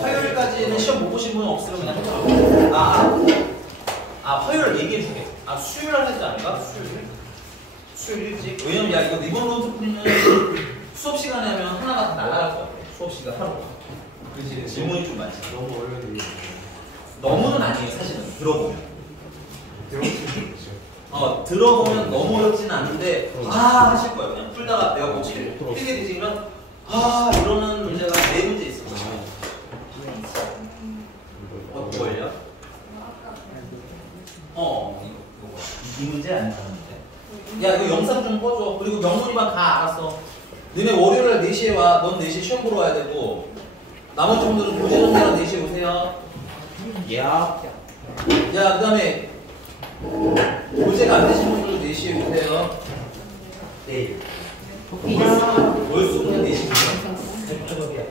화요일까지는 시험 못 보신 분은 없으면 그냥 해줘. 화요일 얘기해줄게. 수요일 날 하지 않을까? 수요일 일찍. 왜냐면 야 이거 이번 론트 뿌리는 수업 시간에 하면 하나가 다 날아갈 것 같아. 수업 시간 하루. 그렇지. 질문이 좀 많지. 너무 어려운데. 너무는 아니에요 사실은. 들어보면. 들어보시죠. 들어보면 너무 어렵지는 않은데 하실 거예요. 그냥 풀다가 내가 뭐 필게 뒤지면 이러는 문제가 4문제 있어. 뭐예요? 이 문제 아니야 문제. 야 이거 영상 좀 꺼줘. 그리고 명문이만 다 알았어. 너네 월요일날 4시에 와. 넌 4시에 시험 보러 와야 되고 나머지 분들은 교재 정리하러 4시에 오세요. 야 그 다음에 교재가 안 되신 분들도 4시에 오세요. 내일. 월수 그냥 4시에 오세요.